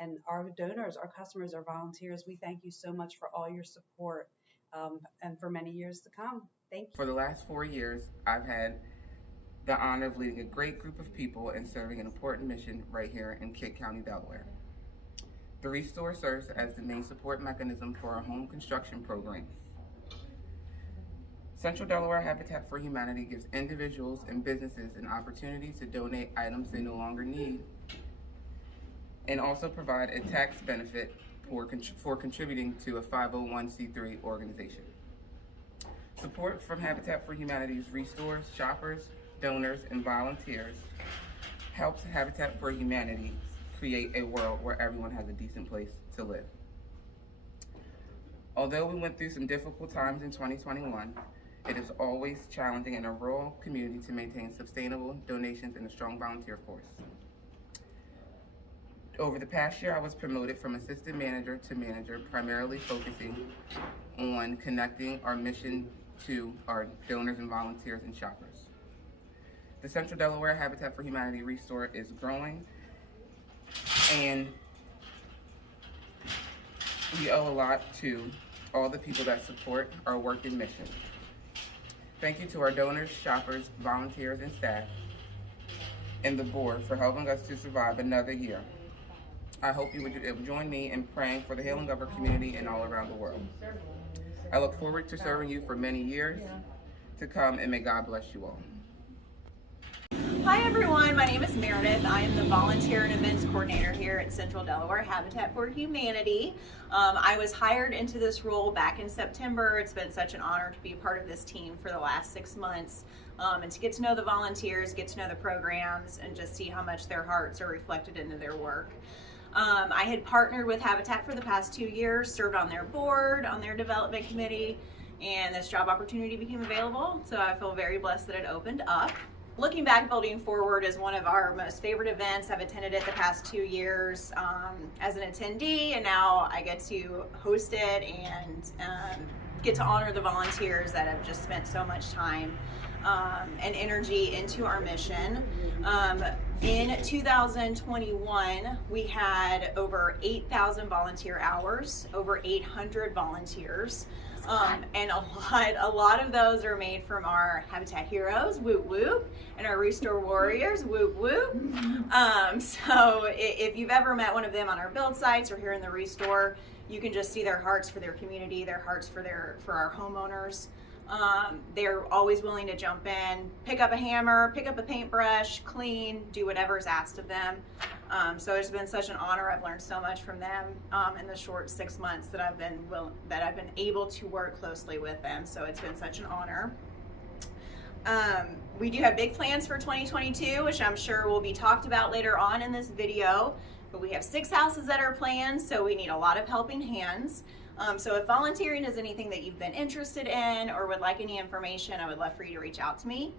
and our donors, our customers, our volunteers, we thank you so much for all your support and for many years to come. Thank you. For the last 4 years, I've had the honor of leading a great group of people and serving an important mission right here in Kent County, Delaware. The Restore serves as the main support mechanism for our home construction program. Central Delaware Habitat for Humanity gives individuals and businesses an opportunity to donate items they no longer need, and also provide a tax benefit for contributing to a 501c3 organization. Support from Habitat for Humanity's Restore shoppers, donors, and volunteers helps Habitat for Humanity create a world where everyone has a decent place to live. Although we went through some difficult times in 2021, it is always challenging in a rural community to maintain sustainable donations and a strong volunteer force. Over the past year, I was promoted from assistant manager to manager, primarily focusing on connecting our mission to our donors and volunteers and shoppers. The Central Delaware Habitat for Humanity Restore is growing, and we owe a lot to all the people that support our work and mission. Thank you to our donors, shoppers, volunteers, and staff, and the board for helping us to survive another year. I hope you would join me in praying for the healing of our community and all around the world. I look forward to serving you for many years to come, and may God bless you all. Hi everyone, my name is Meredith. I am the Volunteer and Events Coordinator here at Central Delaware Habitat for Humanity. I was hired into this role back in September. It's been such an honor to be a part of this team for the last 6 months and to get to know the volunteers, get to know the programs, and just see how much their hearts are reflected into their work. I had partnered with Habitat for the past 2 years, served on their board, on their development committee, and this job opportunity became available, so I feel very blessed that it opened up. Looking Back, Building Forward is one of our most favorite events. I've attended it the past 2 years as an attendee, and now I get to host it and get to honor the volunteers that have just spent so much time and energy into our mission. In 2021, we had over 8,000 volunteer hours, over 800 volunteers. And a lot of those are made from our Habitat Heroes, whoop whoop, and our Restore Warriors, whoop whoop. So if you've ever met one of them on our build sites or here in the Restore, you can just see their hearts for their community, their hearts for our homeowners. They're always willing to jump in, pick up a hammer, pick up a paintbrush, clean, do whatever is asked of them. So it's been such an honor. I've learned so much from them in the short 6 months that I've been able to work closely with them. So it's been such an honor. We do have big plans for 2022, which I'm sure will be talked about later on in this video. But we have 6 houses that are planned, so we need a lot of helping hands. So if volunteering is anything that you've been interested in or would like any information, I would love for you to reach out to me.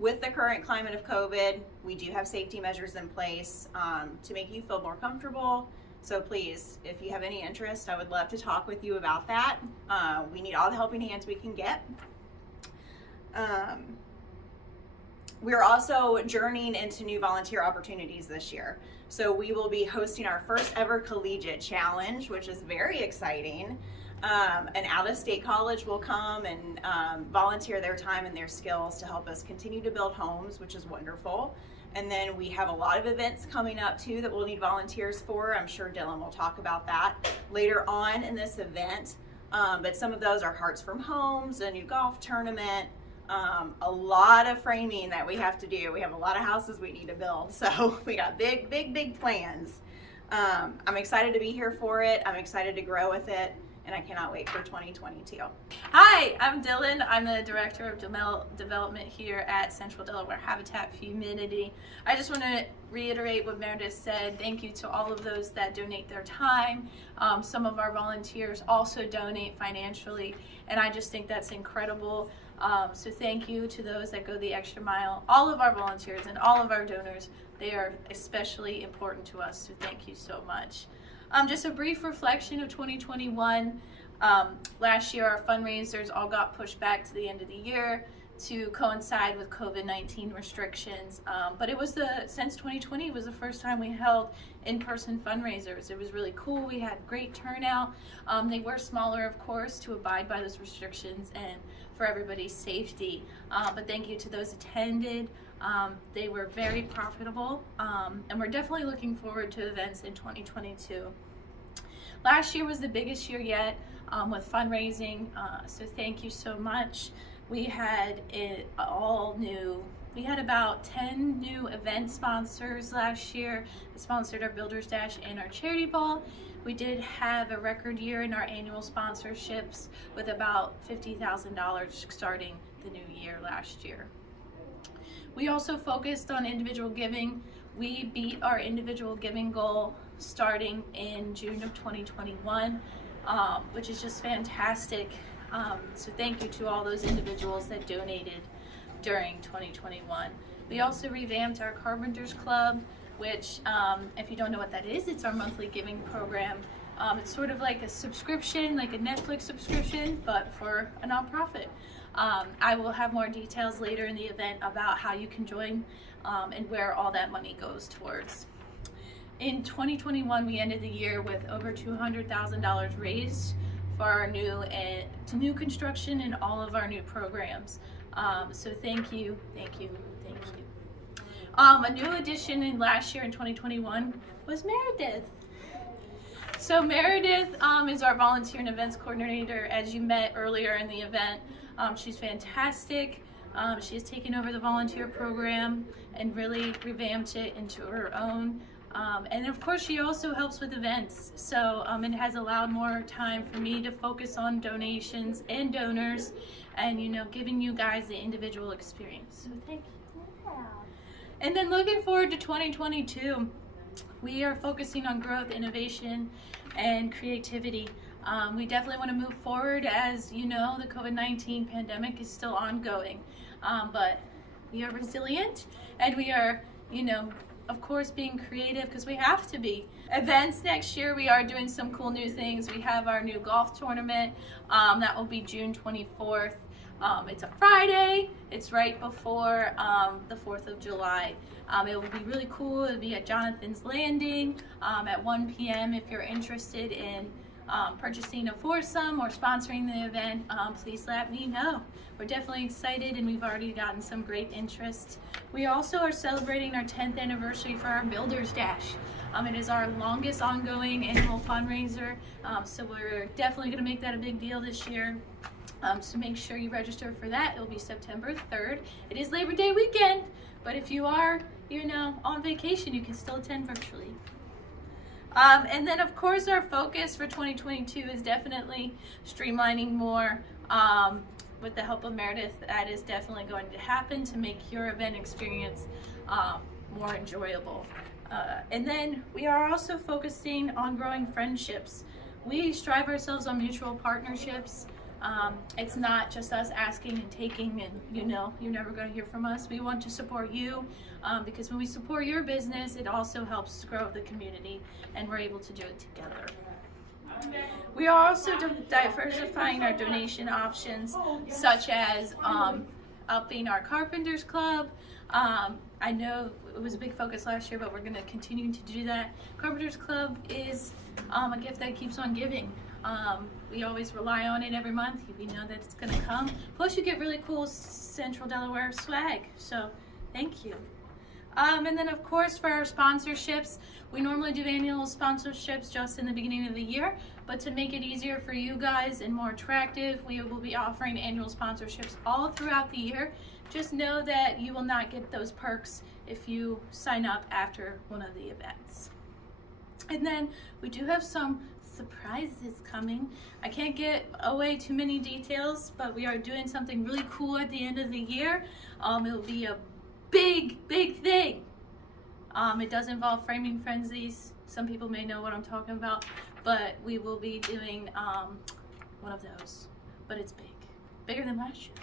With the current climate of COVID, we do have safety measures in place to make you feel more comfortable. So please, if you have any interest, I would love to talk with you about that. We need all the helping hands we can get. We're also journeying into new volunteer opportunities this year. So we will be hosting our first ever collegiate challenge, which is very exciting. An out-of-state college will come and volunteer their time and their skills to help us continue to build homes, which is wonderful. And then we have a lot of events coming up too that we'll need volunteers for. I'm sure Dylan will talk about that later on in this event. But some of those are Hearts from Homes, a new golf tournament, a lot of framing that we have to do. We have a lot of houses we need to build, so we got big plans. I'm excited to be here for it. I'm excited to grow with it, and I cannot wait for 2022. Hi, I'm Dylan. I'm the Director of Development here at Central Delaware Habitat for Humanity. I just want to reiterate what Meredith said. Thank you to all of those that donate their time. Some of our volunteers also donate financially, and I just think that's incredible. So thank you to those that go the extra mile. All of our volunteers and all of our donors, they are especially important to us, so thank you so much. Just a brief reflection of 2021. Last year our fundraisers all got pushed back to the end of the year to coincide with COVID-19 restrictions. But since 2020 was the first time we held in-person fundraisers. It was really cool. We had great turnout. They were smaller, of course, to abide by those restrictions and for everybody's safety. But thank you to those attended. They were very profitable, and we're definitely looking forward to events in 2022. Last year was the biggest year yet with fundraising, so thank you so much. We had we had about 10 new event sponsors last year that sponsored our Builders Dash and our Charity Ball. We did have a record year in our annual sponsorships with about $50,000 starting the new year last year. We also focused on individual giving. We beat our individual giving goal starting in June of 2021, which is just fantastic. So thank you to all those individuals that donated during 2021. We also revamped our Carpenters Club, which, if you don't know what that is, it's our monthly giving program. It's sort of like a subscription, like a Netflix subscription, but for a nonprofit. I will have more details later in the event about how you can join and where all that money goes towards. In 2021, we ended the year with over $200,000 raised for our new construction and all of our new programs. So thank you. A new addition in last year in 2021 was Meredith. So Meredith is our volunteer and events coordinator, as you met earlier in the event. She's fantastic. She has taken over the volunteer program and really revamped it into her own. And of course, she also helps with events. So it has allowed more time for me to focus on donations and donors and, you know, giving you guys the individual experience. So thank you. And then looking forward to 2022, we are focusing on growth, innovation, and creativity. We definitely want to move forward. As you know, the COVID-19 pandemic is still ongoing, but we are resilient, and we are, you know, of course, being creative because we have to be. Events next year, we are doing some cool new things. We have our new golf tournament that will be June 24th. It's a Friday. It's right before the 4th of July. It will be really cool. It'll be at Jonathan's Landing at 1 p.m. If you're interested in purchasing a foursome or sponsoring the event, please let me know. We're definitely excited, and we've already gotten some great interest. We also are celebrating our 10th anniversary for our Builders Dash. It is our longest ongoing annual fundraiser, so we're definitely going to make that a big deal this year. So make sure you register for that. It'll be September 3rd. It is Labor Day weekend, but if you are, you know, on vacation, you can still attend virtually. And then, of course, our focus for 2022 is definitely streamlining more. With the help of Meredith, that is definitely going to happen to make your event experience more enjoyable. And then we are also focusing on growing friendships. We strive ourselves on mutual partnerships. It's not just us asking and taking and, you know, you're never going to hear from us. We want to support you because when we support your business, it also helps grow the community, and we're able to do it together. We are also diversifying our donation options, such as upping our Carpenters Club. I know it was a big focus last year, but we're going to continue to do that. Carpenters Club is a gift that keeps on giving. We always rely on it every month. We know that it's going to come. Plus, you get really cool Central Delaware swag. So, thank you. And then, of course, for our sponsorships, we normally do annual sponsorships just in the beginning of the year. But to make it easier for you guys and more attractive, we will be offering annual sponsorships all throughout the year. Just know that you will not get those perks if you sign up after one of the events. And then we do have some surprises coming. I can't get away too many details, but we are doing something really cool at the end of the year. It will be a big thing. It does involve framing frenzies. Some people may know what I'm talking about, but we will be doing one of those. But it's bigger than last year.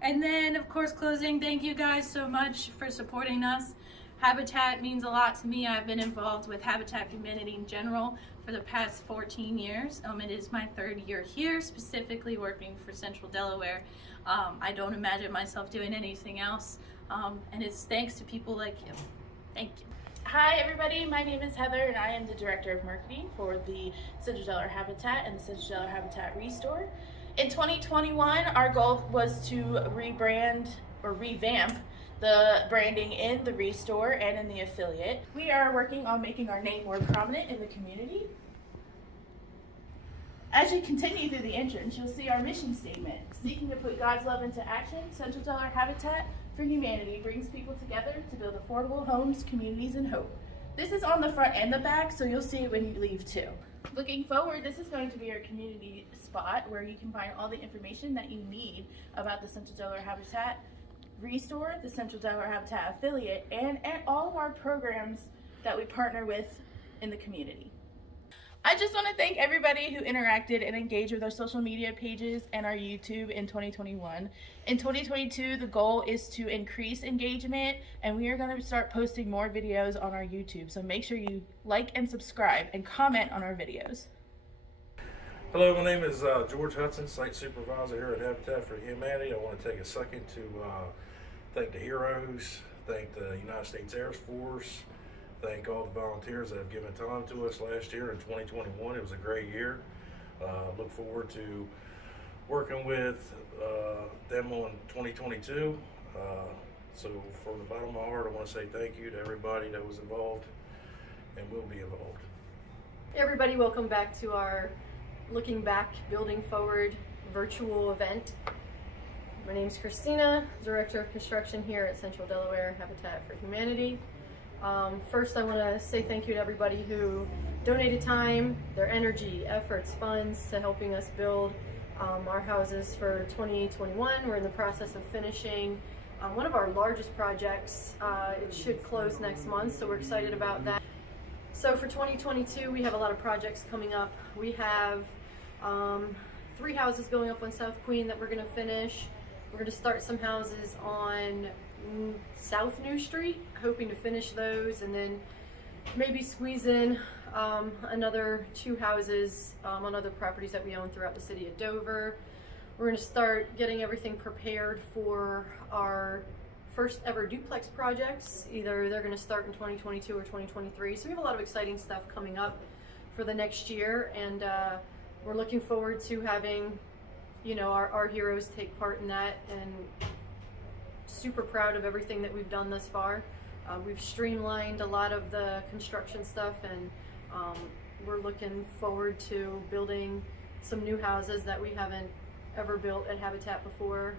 And then, of course, closing, thank you guys so much for supporting us. Habitat means a lot to me. I've been involved with Habitat for Humanity in general for the past 14 years. It is my 3rd year here, specifically working for Central Delaware. I don't imagine myself doing anything else, and it's thanks to people like you. Thank you. Hi everybody, my name is Heather and I am the Director of Marketing for the Central Delaware Habitat and the Central Delaware Habitat Restore. In 2021, our goal was to rebrand or revamp the branding in the Restore and in the affiliate. We are working on making our name more prominent in the community. As you continue through the entrance, you'll see our mission statement. Seeking to put God's love into action, Central Delaware Habitat for Humanity brings people together to build affordable homes, communities, and hope. This is on the front and the back, so you'll see it when you leave too. Looking forward, this is going to be our community spot where you can find all the information that you need about the Central Delaware Habitat Restore, the Central Delaware Habitat affiliate, and all of our programs that we partner with in the community. I just want to thank everybody who interacted and engaged with our social media pages and our YouTube in 2021. In 2022, the goal is to increase engagement, and we are going to start posting more videos on our YouTube. So make sure you like and subscribe and comment on our videos. Hello, my name is George Hudson, Site Supervisor here at Habitat for Humanity. I want to take a second to thank the heroes, thank the United States Air Force, thank all the volunteers that have given time to us last year in 2021. It was a great year. Look forward to working with them on 2022. So from the bottom of my heart, I want to say thank you to everybody that was involved and will be involved. Hey everybody, welcome back to our Looking Back, Building Forward virtual event. My name is Christina, Director of Construction here at Central Delaware Habitat for Humanity. First, I want to say thank you to everybody who donated time, their energy, efforts, funds to helping us build our houses for 2021. We're in the process of finishing one of our largest projects. It should close next month, so we're excited about that. So for 2022, we have a lot of projects coming up. We have 3 houses going up on South Queen that we're going to finish. We're going to start some houses on South New Street, hoping to finish those, and then maybe squeeze in another 2 houses on other properties that we own throughout the city of Dover. We're going to start getting everything prepared for our first ever duplex projects. Either they're going to start in 2022 or 2023. So we have a lot of exciting stuff coming up for the next year, and we're looking forward to having, you know, our heroes take part in that, and super proud of everything that we've done thus far. We've streamlined a lot of the construction stuff, and we're looking forward to building some new houses that we haven't ever built at Habitat before.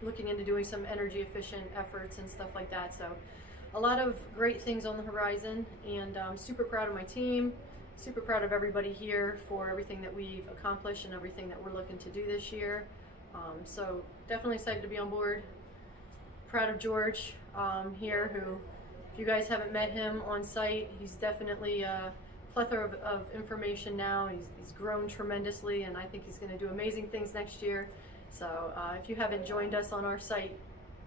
Looking into doing some energy efficient efforts and stuff like that. So a lot of great things on the horizon, and I'm super proud of my team, super proud of everybody here for everything that we've accomplished and everything that we're looking to do this year. So definitely excited to be on board. Proud of George here, who, if you guys haven't met him on site, he's definitely a plethora of information now. He's grown tremendously, and I think he's going to do amazing things next year. So if you haven't joined us on our site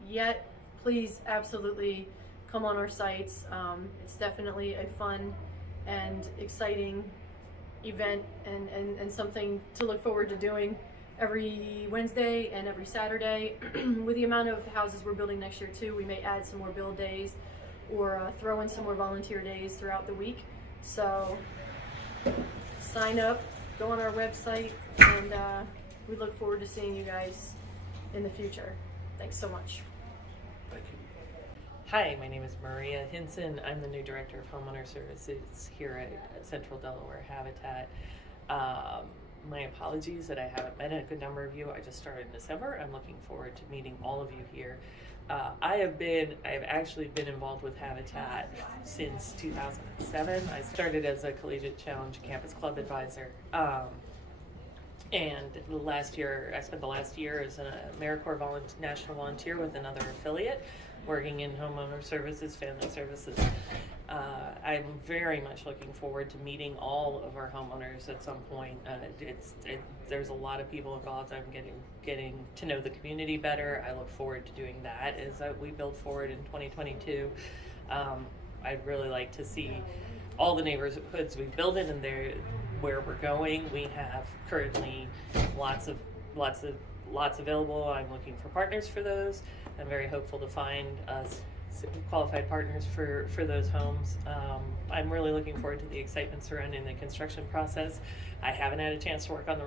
yet, please absolutely come on our sites. It's definitely a fun and exciting event, and something to look forward to doing every Wednesday and every Saturday. With the amount of houses we're building next year too, we may add some more build days or throw in some more volunteer days throughout the week. So sign up, go on our website, and we look forward to seeing you guys in the future. Thanks so much. Thank you. Hi, my name is Maria Hinson. I'm the new Director of Homeowner Services here at Central Delaware Habitat. My apologies that I haven't met a good number of you. I just started in December. I'm looking forward to meeting all of you here. I have actually been involved with Habitat since 2007. I started as a Collegiate Challenge Campus Club advisor. And last year, I spent the last year as an AmeriCorps National Volunteer with another affiliate, working in homeowner services, family services. I'm very much looking forward to meeting all of our homeowners at some point. There's a lot of people involved. I'm getting to know the community better. I look forward to doing that as we build forward in 2022. I'd really like to see all the neighborhoods we build in, and where we're going. We have currently lots available. I'm looking for partners for those. I'm very hopeful to find qualified partners for those homes. I'm really looking forward to the excitement surrounding the construction process. I haven't had a chance to work on the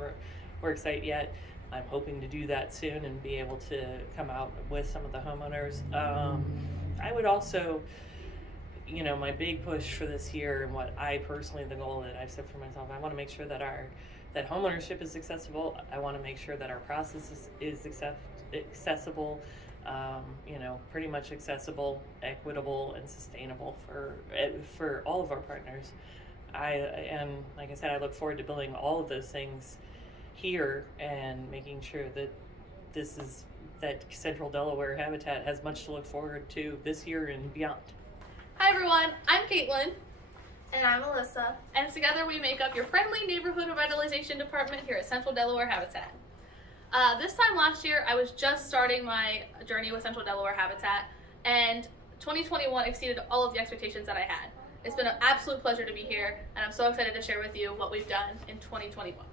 work site yet. I'm hoping to do that soon and be able to come out with some of the homeowners. I would also, you know, my big push for this year, and what I personally, the goal that I've set for myself, I want to make sure that that homeownership is accessible. I want to make sure that our process is accessible, you know, pretty much accessible, equitable, and sustainable for all of our partners. And like I said, I look forward to building all of those things here and making sure that that Central Delaware Habitat has much to look forward to this year and beyond. Hi everyone, I'm Caitlin. And I'm Alyssa. And together we make up your friendly neighborhood revitalization department here at Central Delaware Habitat. This time last year, I was just starting my journey with Central Delaware Habitat, and 2021 exceeded all of the expectations that I had. It's been an absolute pleasure to be here, and I'm so excited to share with you what we've done in 2021.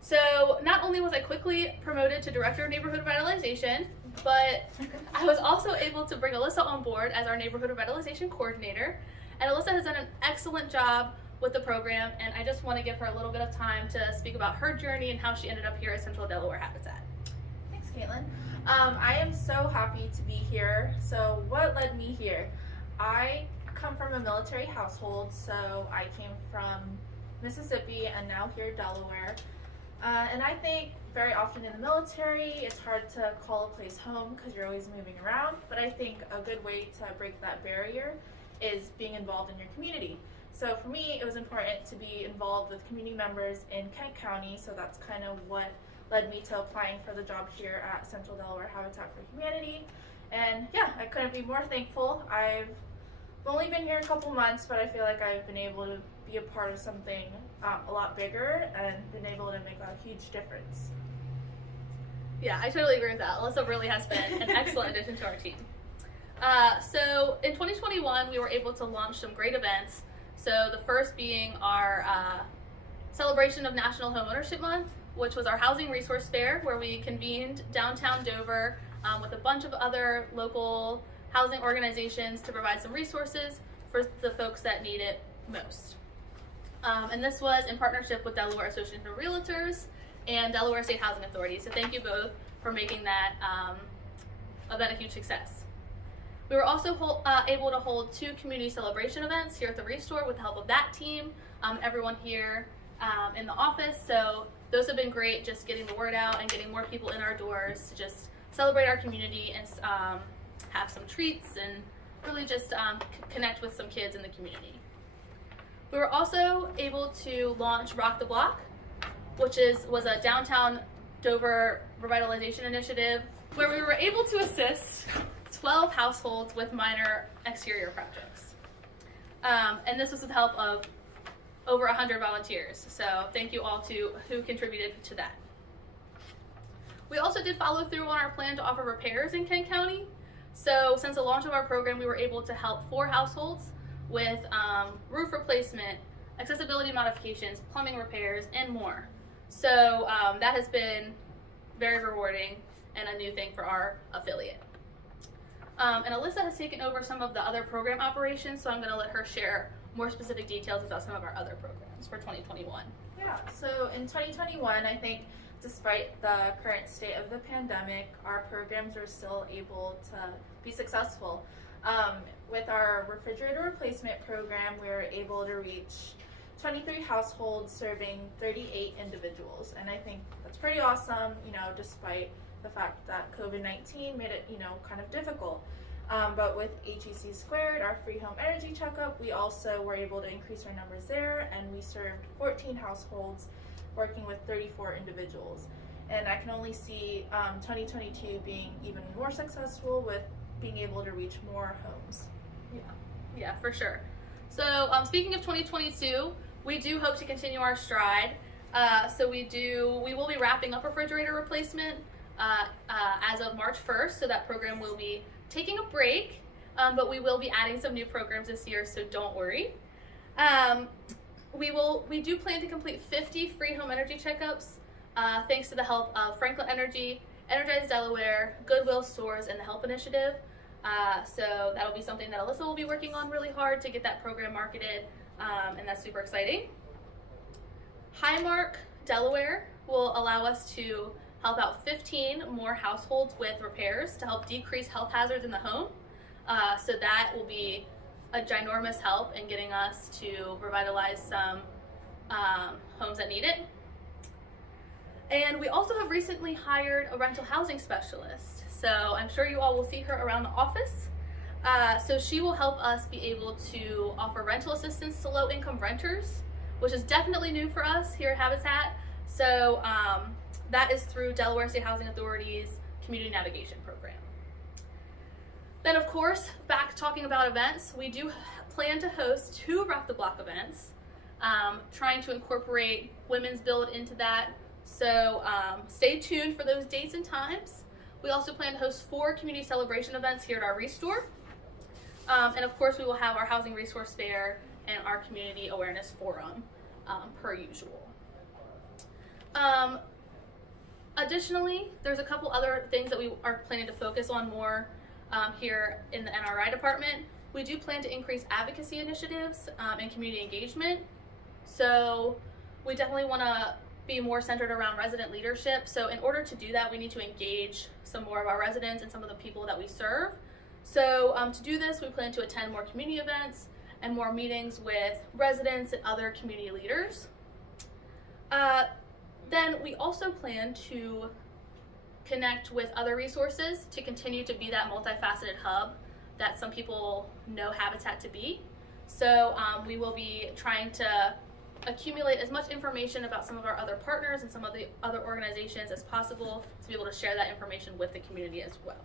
So not only was I quickly promoted to Director of Neighborhood Revitalization, but I was also able to bring Alyssa on board as our Neighborhood Revitalization Coordinator. And Alyssa has done an excellent job with the program, and I just want to give her a little bit of time to speak about her journey and how she ended up here at Central Delaware Habitat. Thanks, Caitlin. I am so happy to be here. So what led me here? I come from a military household, so I came from Mississippi and now here in Delaware. And I think very often in the military, it's hard to call a place home because you're always moving around. But I think a good way to break that barrier is being involved in your community. So for me, it was important to be involved with community members in Kent County. So that's kind of what led me to applying for the job here at Central Delaware Habitat for Humanity. And yeah, I couldn't be more thankful. I've only been here a couple months, but I feel like I've been able to be a part of something a lot bigger and been able to make a huge difference. Yeah, I totally agree with that. Alyssa really has been an excellent addition to our team. So in 2021, we were able to launch some great events. So the first being our celebration of National Homeownership Month, which was our housing resource fair, where we convened downtown Dover with a bunch of other local housing organizations to provide some resources for the folks that need it most. And this was in partnership with Delaware Association of Realtors and Delaware State Housing Authority. So thank you both for making that event a huge success. We were also able to hold 2 community celebration events here at the Restore with the help of that team, everyone here in the office. So those have been great, just getting the word out and getting more people in our doors to just celebrate our community and have some treats and really just connect with some kids in the community. We were also able to launch Rock the Block, which was a downtown Dover revitalization initiative where we were able to assist 12 households with minor exterior projects. And this was with the help of over 100 volunteers. So thank you all who contributed to that. We also did follow through on our plan to offer repairs in Kent County. So since the launch of our program, we were able to help 4 households with roof replacement, accessibility modifications, plumbing repairs, and more. So that has been very rewarding and a new thing for our affiliate. And Alyssa has taken over some of the other program operations, so I'm going to let her share more specific details about some of our other programs for 2021. Yeah, so in 2021, I think despite the current state of the pandemic, our programs are still able to be successful. With our refrigerator replacement program, we were able to reach 23 households serving 38 individuals. And I think that's pretty awesome, despite the fact that COVID-19 made it, kind of difficult. But with HEC Squared, our free home energy checkup, we also were able to increase our numbers there, and we served 14 households working with 34 individuals. And I can only see 2022 being even more successful with being able to reach more homes. Yeah, for sure. So speaking of 2022, we do hope to continue our stride. So we will be wrapping up refrigerator replacement as of March 1st. So that program will be taking a break, but we will be adding some new programs this year, so don't worry. We do plan to complete 50 free home energy checkups thanks to the help of Franklin Energy, Energize Delaware, Goodwill Stores, and the HELP Initiative. So that'll be something that Alyssa will be working on really hard to get that program marketed, and that's super exciting. Highmark Delaware will allow us to help out 15 more households with repairs to help decrease health hazards in the home. So that will be a ginormous help in getting us to revitalize some homes that need it. And we also have recently hired a rental housing specialist. So I'm sure you all will see her around the office. So she will help us be able to offer rental assistance to low-income renters, which is definitely new for us here at Habitat. So that is through Delaware State Housing Authority's Community Navigation Program. Then, of course, back talking about events, we do plan to host 2 Rock the Block events, trying to incorporate Women's Build into that. So stay tuned for those dates and times. We also plan to host 4 community celebration events here at our Restore. And of course, we will have our Housing Resource Fair and our Community Awareness Forum per usual. Additionally, there's a couple other things that we are planning to focus on more here in the NRI department. We do plan to increase advocacy initiatives and community engagement. So we definitely want to be more centered around resident leadership. So in order to do that, we need to engage some more of our residents and some of the people that we serve. So to do this, we plan to attend more community events and more meetings with residents and other community leaders. Then we also plan to connect with other resources to continue to be that multifaceted hub that some people know Habitat to be. So we will be trying to accumulate as much information about some of our other partners and some of the other organizations as possible to be able to share that information with the community as well.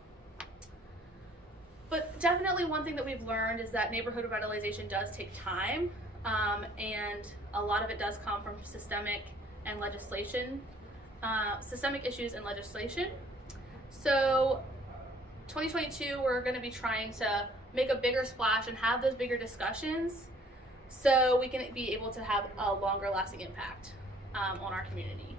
But definitely one thing that we've learned is that neighborhood revitalization does take time, and a lot of it does come from systemic issues and legislation. So 2022, we're going to be trying to make a bigger splash and have those bigger discussions so we can be able to have a longer lasting impact on our community.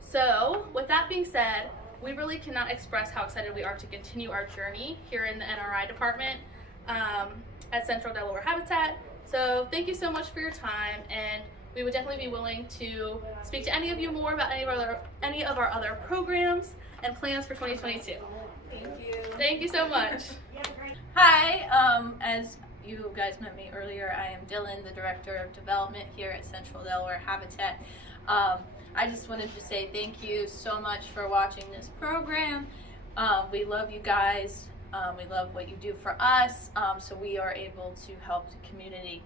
So with that being said, we really cannot express how excited we are to continue our journey here in the NRI department at Central Delaware Habitat. So thank you so much for your time, and we would definitely be willing to speak to any of you more about any of our other programs and plans for 2022. Thank you. Thank you so much. Hi, as you guys met me earlier, I am Dylan, the Director of Development here at Central Delaware Habitat. I just wanted to say thank you so much for watching this program. We love you guys. We love what you do for us, so we are able to help the community.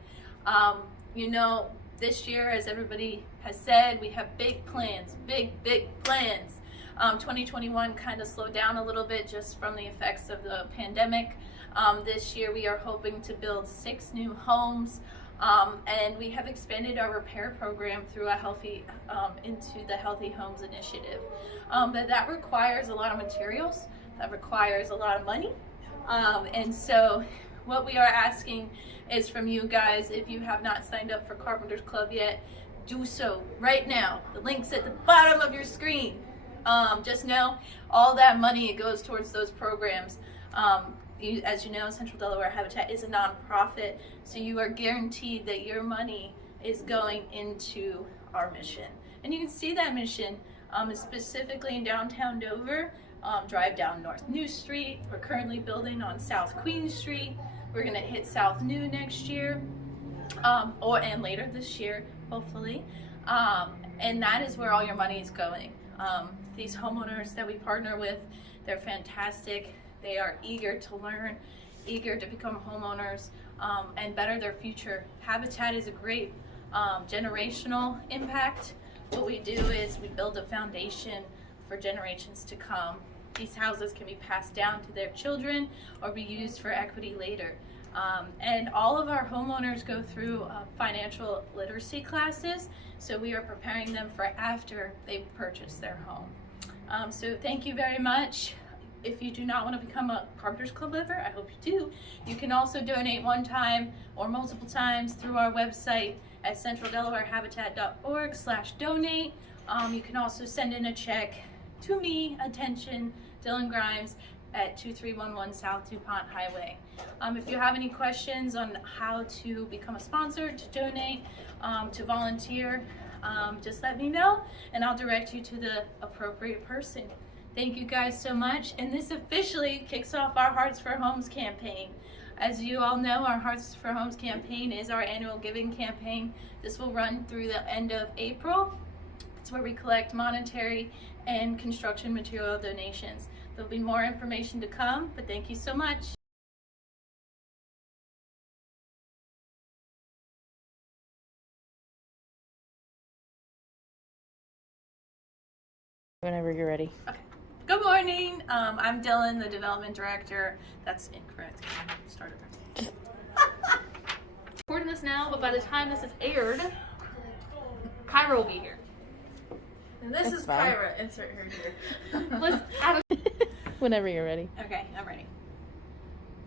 You know, this year, as everybody has said, we have big plans, big plans. 2021 kind of slowed down a little bit just from the effects of the pandemic. This year we are hoping to build 6 new homes, and we have expanded our repair program through into the Healthy Homes Initiative. But that requires a lot of materials, that requires a lot of money, and so what we are asking is from you guys, if you have not signed up for Carpenters Club yet, do so right now. The link's at the bottom of your screen. Just know all that money goes towards those programs. As you know, Central Delaware Habitat is a nonprofit, so you are guaranteed that your money is going into our mission. And you can see that mission specifically in downtown Dover. Drive down North New Street. We're currently building on South Queen Street. We're gonna hit South New next year, and later this year, hopefully. And that is where all your money is going. These homeowners that we partner with, they're fantastic. They are eager to learn, eager to become homeowners, and better their future. Habitat is a great generational impact. What we do is we build a foundation for generations to come. These houses can be passed down to their children or be used for equity later. And all of our homeowners go through financial literacy classes, so we are preparing them for after they purchase their home. So thank you very much. If you do not want to become a Carpenters Club member, I hope you do. You can also donate one time or multiple times through our website at centraldelawarehabitat.org/donate. You can also send in a check to me, attention, Dylan Grimes, at 2311 South DuPont Highway. If you have any questions on how to become a sponsor, to donate, to volunteer, just let me know and I'll direct you to the appropriate person. Thank you guys so much, and this officially kicks off our Hearts for Homes campaign. As you all know, our Hearts for Homes campaign is our annual giving campaign. This will run through the end of April. It's where we collect monetary and construction material donations. There'll be more information to come, but thank you so much. Whenever you're ready. Okay. Good morning. I'm Dylan, the Development Director. That's incorrect. Start it. Recording this now, but by the time this is aired, Kyra will be here. And this is fine. Kyra. Insert her here. Let's have a Whenever you're ready. Okay, I'm ready.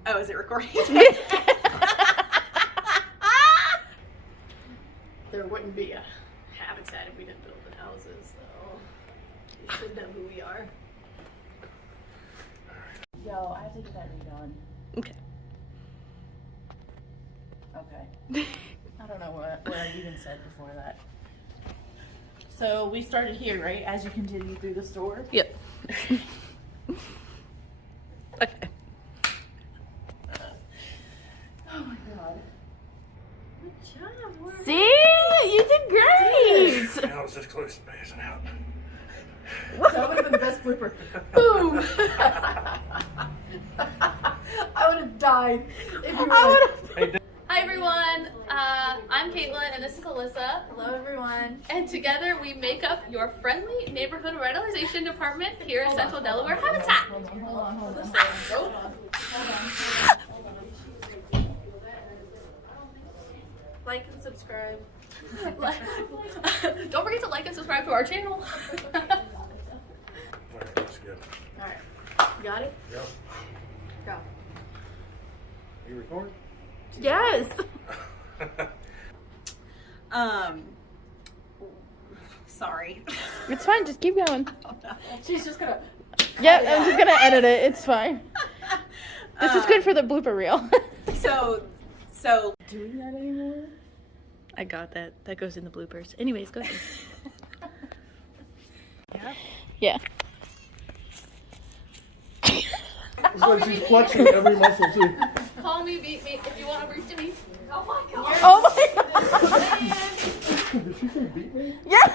Oh, is it recording? There wouldn't be a habitat if we didn't build the houses, so you should know who we are. Yo, I have to get that redone. Okay. Okay. I don't know what I even said before that. So we started here, right? As you continue through the store? Yep. Okay. Oh my god. Good job. See? You did great! Man, I was this close to passing out. That would have been the best blooper. Boom! I would have died if you were like, Hi everyone, I'm Caitlin and this is Alyssa. Hello everyone. And together we make up your friendly neighborhood revitalization department here at Central Delaware Habitat. Hold on. Like and subscribe. Don't forget to like and subscribe to our channel. Alright, let's go. alright, got it? Yep. Go. You record? Yes. Sorry. It's fine. Just keep going. She's just gonna. Yep, I'm just gonna edit it. It's fine. This is good for the blooper reel. So Doing that anymore? I got that. That goes in the bloopers. Anyways, go ahead. Yeah. It's like she's flexing every muscle too. Call me, beat me if you want to reach to me. Oh my god. Did she say beat me? Yeah.